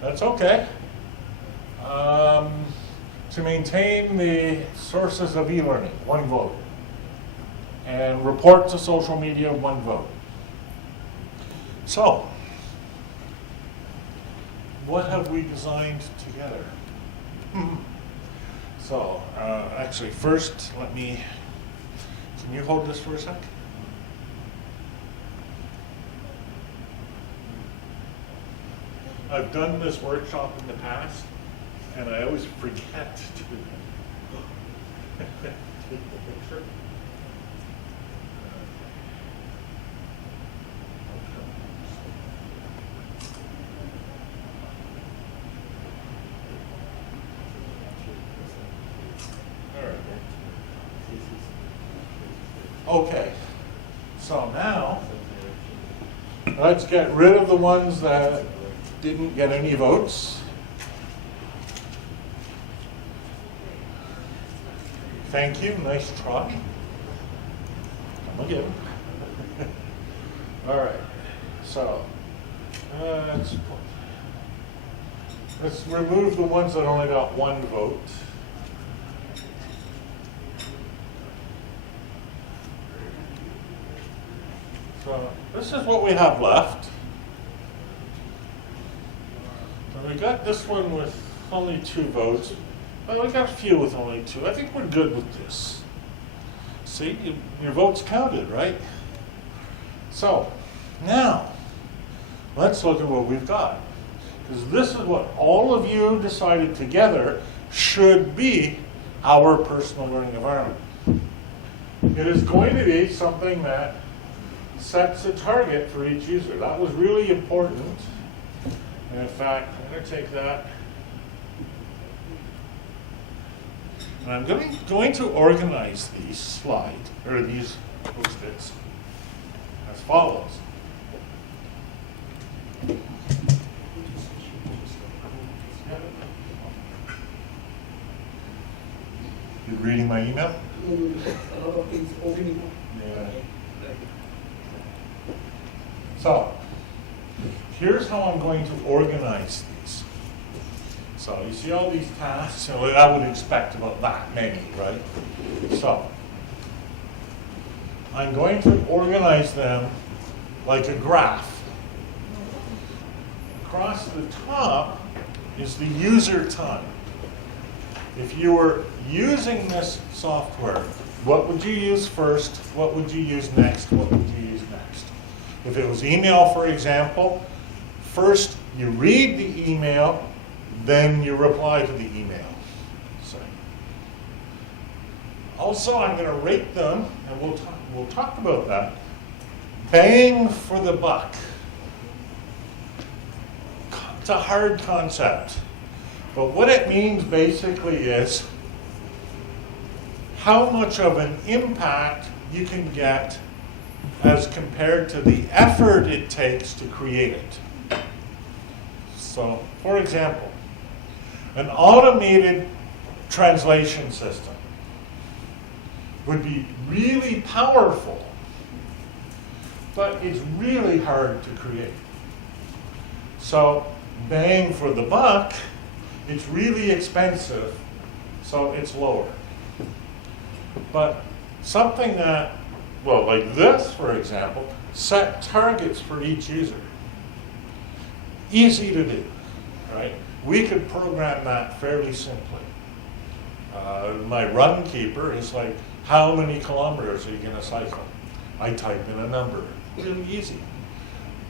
That's okay. To maintain the sources of e-learning, 1 vote. And report to social media, 1 vote. So, what have we designed together? So, actually, first, can you hold this for a sec? I've done this workshop in the past, and I always forget to take the picture. Okay, so now let's get rid of the ones that didn't get any votes. Thank you, nice try. Come again. All right, so let's remove the ones that only got 1 vote. So this is what we have left. So we got this one with only 2 votes. Well, we got a few with only 2. I think we're good with this. See, your votes counted, right? So now let's look at what we've got. Because this is what all of you decided together should be our personal learning environment. It is going to be something that sets a target for each user. That was really important. And in fact, I'm going to take that. And I'm going to organize these slides, or these post-its, as follows. You reading my email? Yeah. So, here's how I'm going to organize these. So, you see all these tasks? So I would expect about that many, right? So, I'm going to organize them like a graph. Across the top is the user time. If you were using this software, what would you use first? What would you use next? What would you use next? If it was email, for example, first you read the email, then you reply to the email. So, also, I'm going to rate them, and we'll talk about that. Bang for the buck. It's a hard concept, but what it means basically is how much of an impact you can get as compared to the effort it takes to create it. So, for example, an automated translation system would be really powerful, but it's really hard to create. So, bang for the buck, it's really expensive, so it's lower. But something that, well, like this, for example, set targets for each user. Easy to do, right? We could program that fairly simply. My run keeper is like, how many kilometers are you going to cycle? I type in a number. Really easy.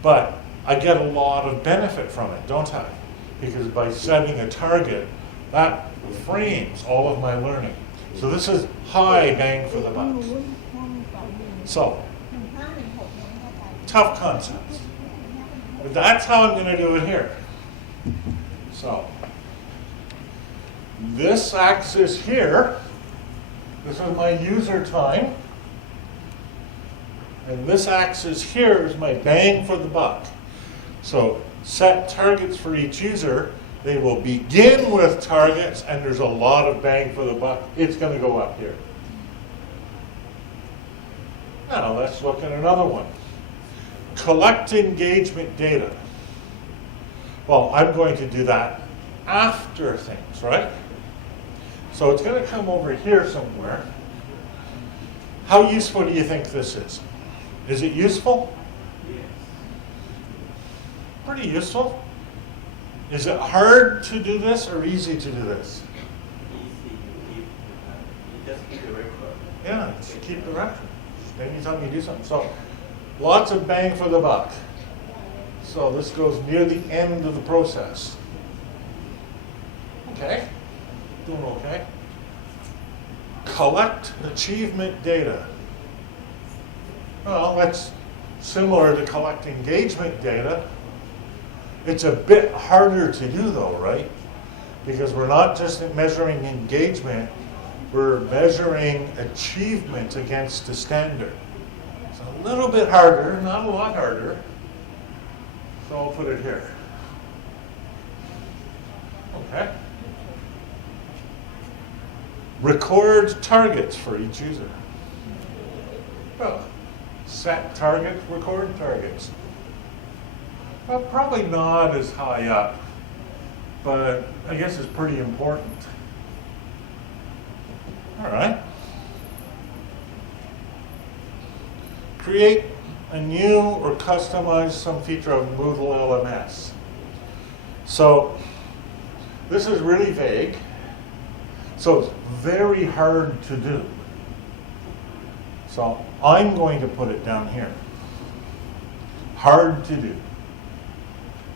But I get a lot of benefit from it, don't I? Because by setting a target, that frames all of my learning. So this is high bang for the buck. So, tough concepts. But that's how I'm going to do it here. So, this axis here, this is my user time. And this axis here is my bang for the buck. So, set targets for each user. They will begin with targets, and there's a lot of bang for the buck. It's going to go up here. Now let's look at another one. Collect engagement data. Well, I'm going to do that after things, right? So it's going to come over here somewhere. How useful do you think this is? Is it useful? Pretty useful. Is it hard to do this or easy to do this? Easy. You just keep the record. Yeah, to keep the record. Anytime you do something. So lots of bang for the buck. So this goes near the end of the process. Okay, doing okay. Collect achievement data. Well, that's similar to collect engagement data. It's a bit harder to do though, right? Because we're not just measuring engagement, we're measuring achievement against a standard. It's a little bit harder, not a lot harder. So I'll put it here. Okay. Record targets for each user. Well, set target, record targets. Well, probably not as high up, but I guess it's pretty important. All right. Create a new or customize some feature of Moodle LMS. So this is really vague. So it's very hard to do. So I'm going to put it down here. Hard to do.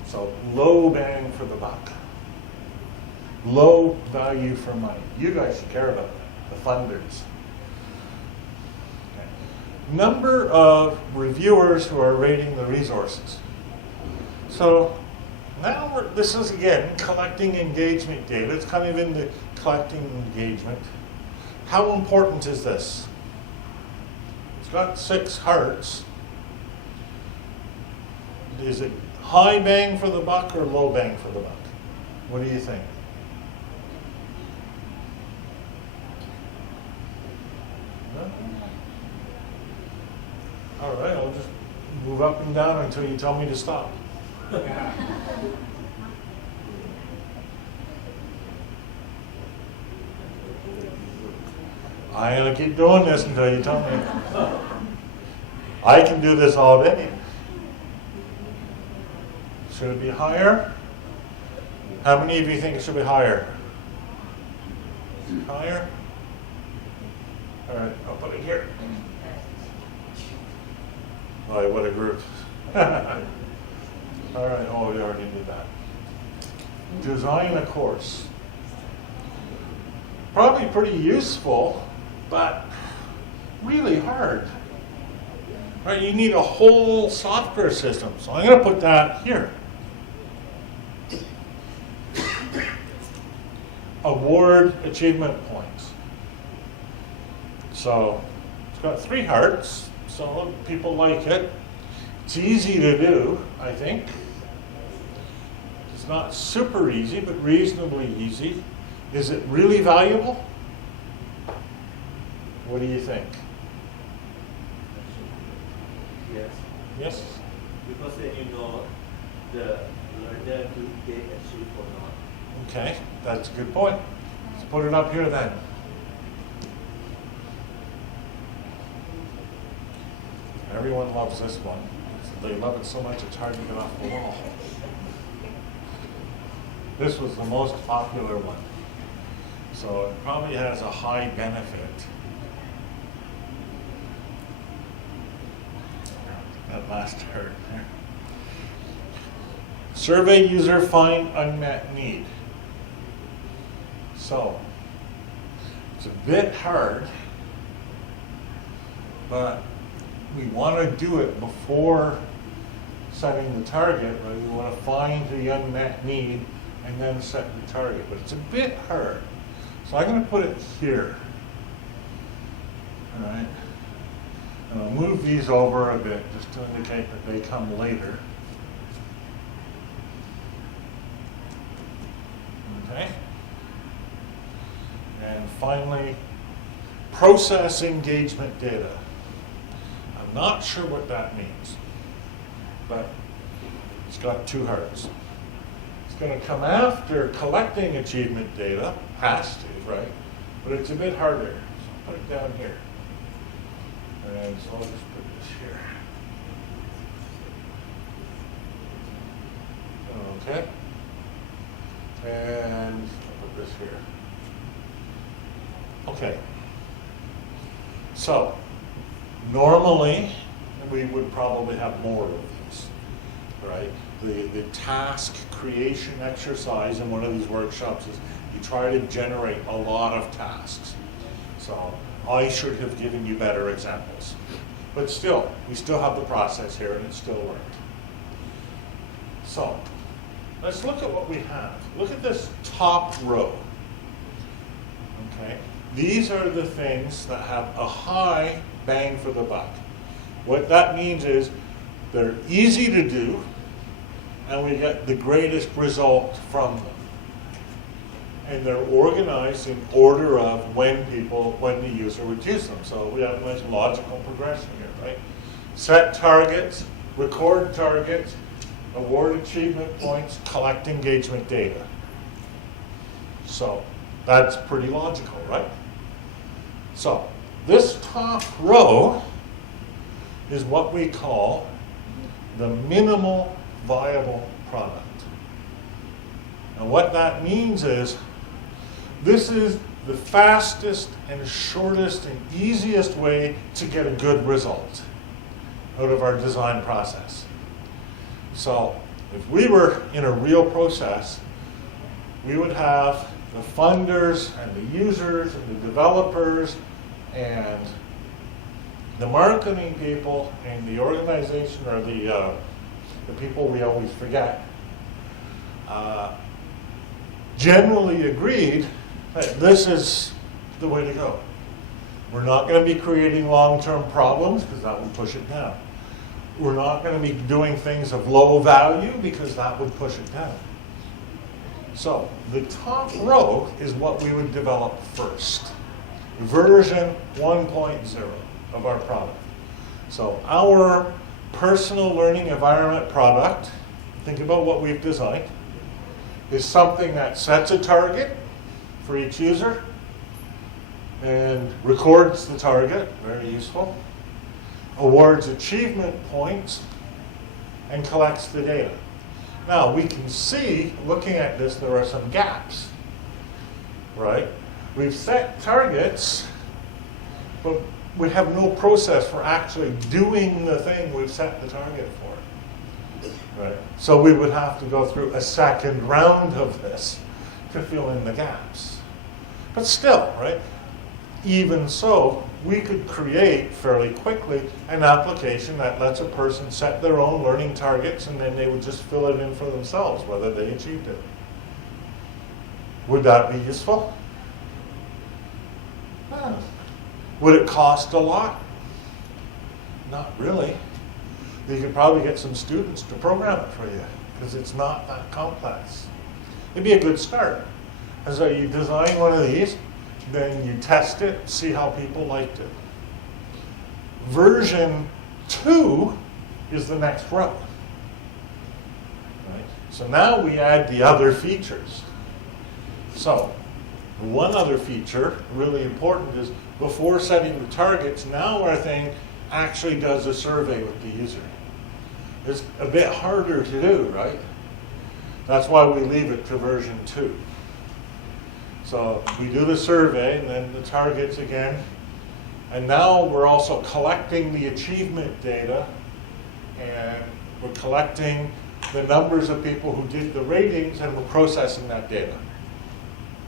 So low bang for the buck. Low value for money. You guys should care about that, the funders. Okay. Number of reviewers who are rating the resources. So now this is again collecting engagement data. It's kind of in the collecting engagement. How important is this? It's got 6 hearts. Is it high bang for the buck or low bang for the buck? What do you think? No? All right, I'll just move up and down until you tell me to stop. I'm going to keep doing this until you tell me. I can do this all day. Should it be higher? How many of you think it should be higher? Higher? All right, I'll put it here. Boy, what a group. All right, oh, we already did that. Design a course. Probably pretty useful, but really hard. Right, you need a whole software system. So I'm going to put that here. Award achievement points. So it's got 3 hearts, so people like it. It's easy to do, I think. It's not super easy, but reasonably easy. Is it really valuable? What do you think? Yes. Yes? Because then you know the learner to get achieved or not. Okay, that's a good point. Let's put it up here then. Everyone loves this one. They love it so much it's hard to get off the wall. This was the most popular one. So it probably has a high benefit. That last hurt there. Survey user, find unmet need. So it's a bit hard, but we want to do it before setting the target, right? We want to find the unmet need and then set the target, but it's a bit hard. So I'm going to put it here. All right. And I'll move these over a bit just to indicate that they come later. Okay. And finally, process engagement data. I'm not sure what that means, but it's got two hearts. It's going to come after collecting achievement data, has to, right? But it's a bit harder. So put it down here. And so I'll just put this here. Okay. And I'll put this here. Okay. So, normally, we would probably have more of these, right? The task creation exercise in one of these workshops is you try to generate a lot of tasks. So, I should have given you better examples. But still, we still have the process here and it still worked. So, let's look at what we have. Look at this top row. Okay? These are the things that have a high bang for the buck. What that means is they're easy to do and we get the greatest result from them. And they're organized in order of when the user would use them. So we have a nice logical progression here, right? Set targets, record targets, award achievement points, collect engagement data. So that's pretty logical, right? So this top row is what we call the minimal viable product. And what that means is this is the fastest and shortest and easiest way to get a good result out of our design process. So if we were in a real process, we would have the funders and the users and the developers and the marketing people and the organization or the people we always forget generally agreed that this is the way to go. We're not going to be creating long-term problems because that would push it down. We're not going to be doing things of low value because that would push it down. So the top row is what we would develop first. Version 1.0 of our product. So our personal learning environment product, think about what we've designed, is something that sets a target for each user and records the target, very useful, awards achievement points, and collects the data. Now, we can see, looking at this, there are some gaps, right? We've set targets, but we have no process for actually doing the thing we've set the target for, right? So we would have to go through a second round of this to fill in the gaps. But still, right? Even so, we could create fairly quickly an application that lets a person set their own learning targets and then they would just fill it in for themselves, whether they achieved it. Would that be useful? Would it cost a lot? Not really. You could probably get some students to program it for you because it's not that complex. It'd be a good start. And so you design one of these, then you test it, see how people liked it. Version 2 is the next row. Right? So now we add the other features. So one other feature, really important, is before setting the targets, now our thing actually does a survey with the user. It's a bit harder to do, right? That's why we leave it to version 2. So we do the survey and then the targets again. And now we're also collecting the achievement data and we're collecting the numbers of people who did the ratings and we're processing that data.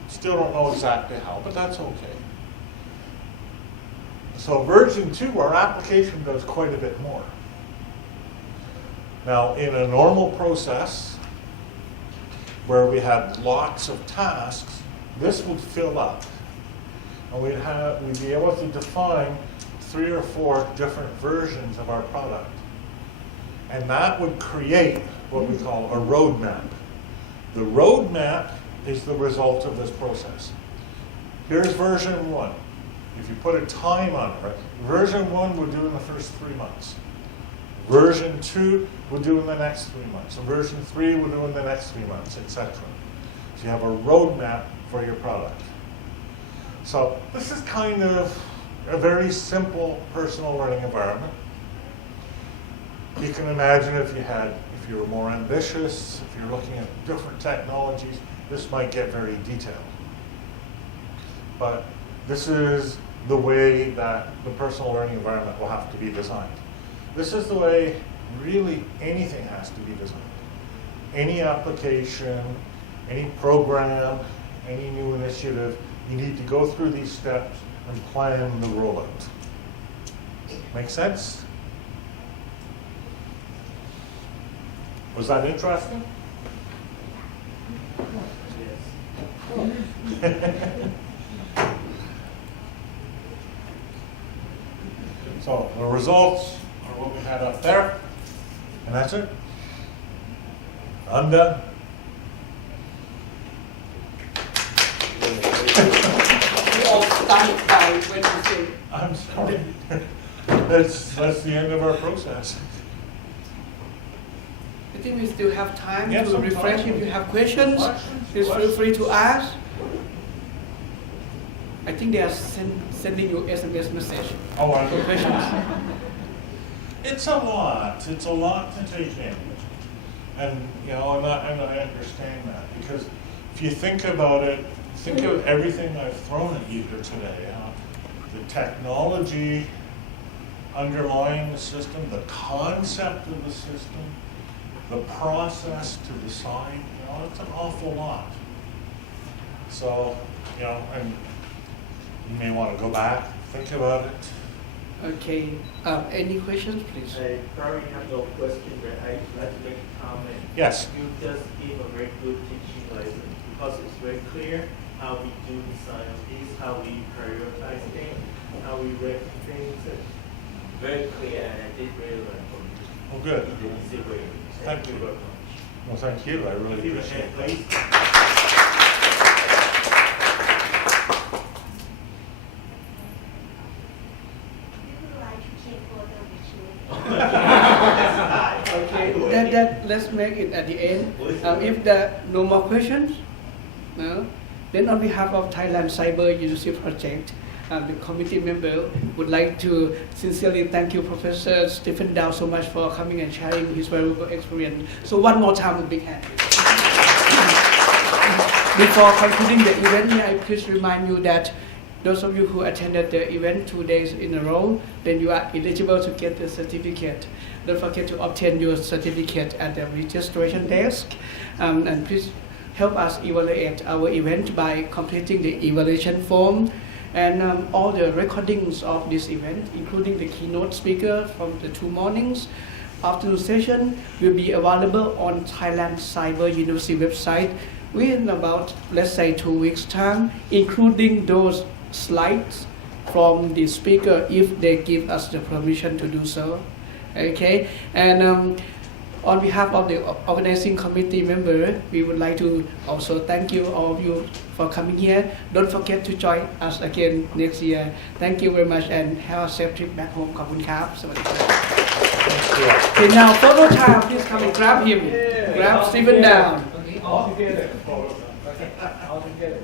Still don't know exactly how, but that's okay. So version 2, our application does quite a bit more. Now in a normal process where we had lots of tasks, this would fill up. And we'd be able to define 3 or 4 different versions of our product. And that would create what we call a roadmap. The roadmap is the result of this process. Here's version 1. if you put a time on it, right? Version 1 would do in the first 3 months. Version 2 would do in the next 3 months. And version 3 would do in the next 3 months, etc. So you have a roadmap for your product. So this is kind of a very simple personal learning environment. You can imagine if you were more ambitious, if you're looking at different technologies, this might get very detailed. But this is the way that the personal learning environment will have to be designed. This is the way really anything has to be designed. Any application, any program, any new initiative, you need to go through these steps and plan the rollout. Make sense? Was that interesting? So the results are what we had up there, and that's it. I'm done. We all stunned by when you say. I'm sorry. That's the end of our process. I think we still have time Yes, to some refresh. time. If you have questions, please feel Questions? free to ask. I think they are sending you SMS message Oh, I for questions. It's a lot. It's a lot to take in, and and I understand that, because if you think about it, think of everything I've thrown at you here today. The technology underlying the system, the concept of the system, the process to decide. It's an awful lot. So, and you may want to go back, think about it. Okay. Any questions, please? I probably have no question, but I'd like to make a comment. Yes. You just gave a very good teaching lesson, because it's very clear how we do design of these, how we prioritize things, how we rank things. It's very clear, and I did really learn from you. Oh, good. In an easy way. Thank you. very much. Well, thank you. I really Give a appreciate hand, that. please. Okay. That let's make it at the end. If there are no more questions, no, then on behalf of Thailand Cyber University Project, the committee member would like to sincerely thank you, Professor Stephen Dow, so much for coming and sharing his valuable experience. So one more time, a big hand. Before concluding the event, may I please remind you that those of you who attended the event 2 days in a row, then you are eligible to get the certificate. Don't forget to obtain your certificate at the registration desk. And please help us evaluate our event by completing the evaluation form. And all the recordings of this event, including the keynote speaker from the 2 mornings, afternoon session, will be available on Thailand Cyber University website within about, let's say, 2 weeks' time, including those slides from the speaker if they give us the permission to do so. Okay, and on behalf of the organizing committee member, we would like to also thank you, all of you, for coming here. Don't forget to join us again next year. Thank you very much and have a safe trip back home. ขอบคุณครับ สวัสดีครับ Okay, now photo time. Please come and grab him. Grab Stephen down. All together. All together.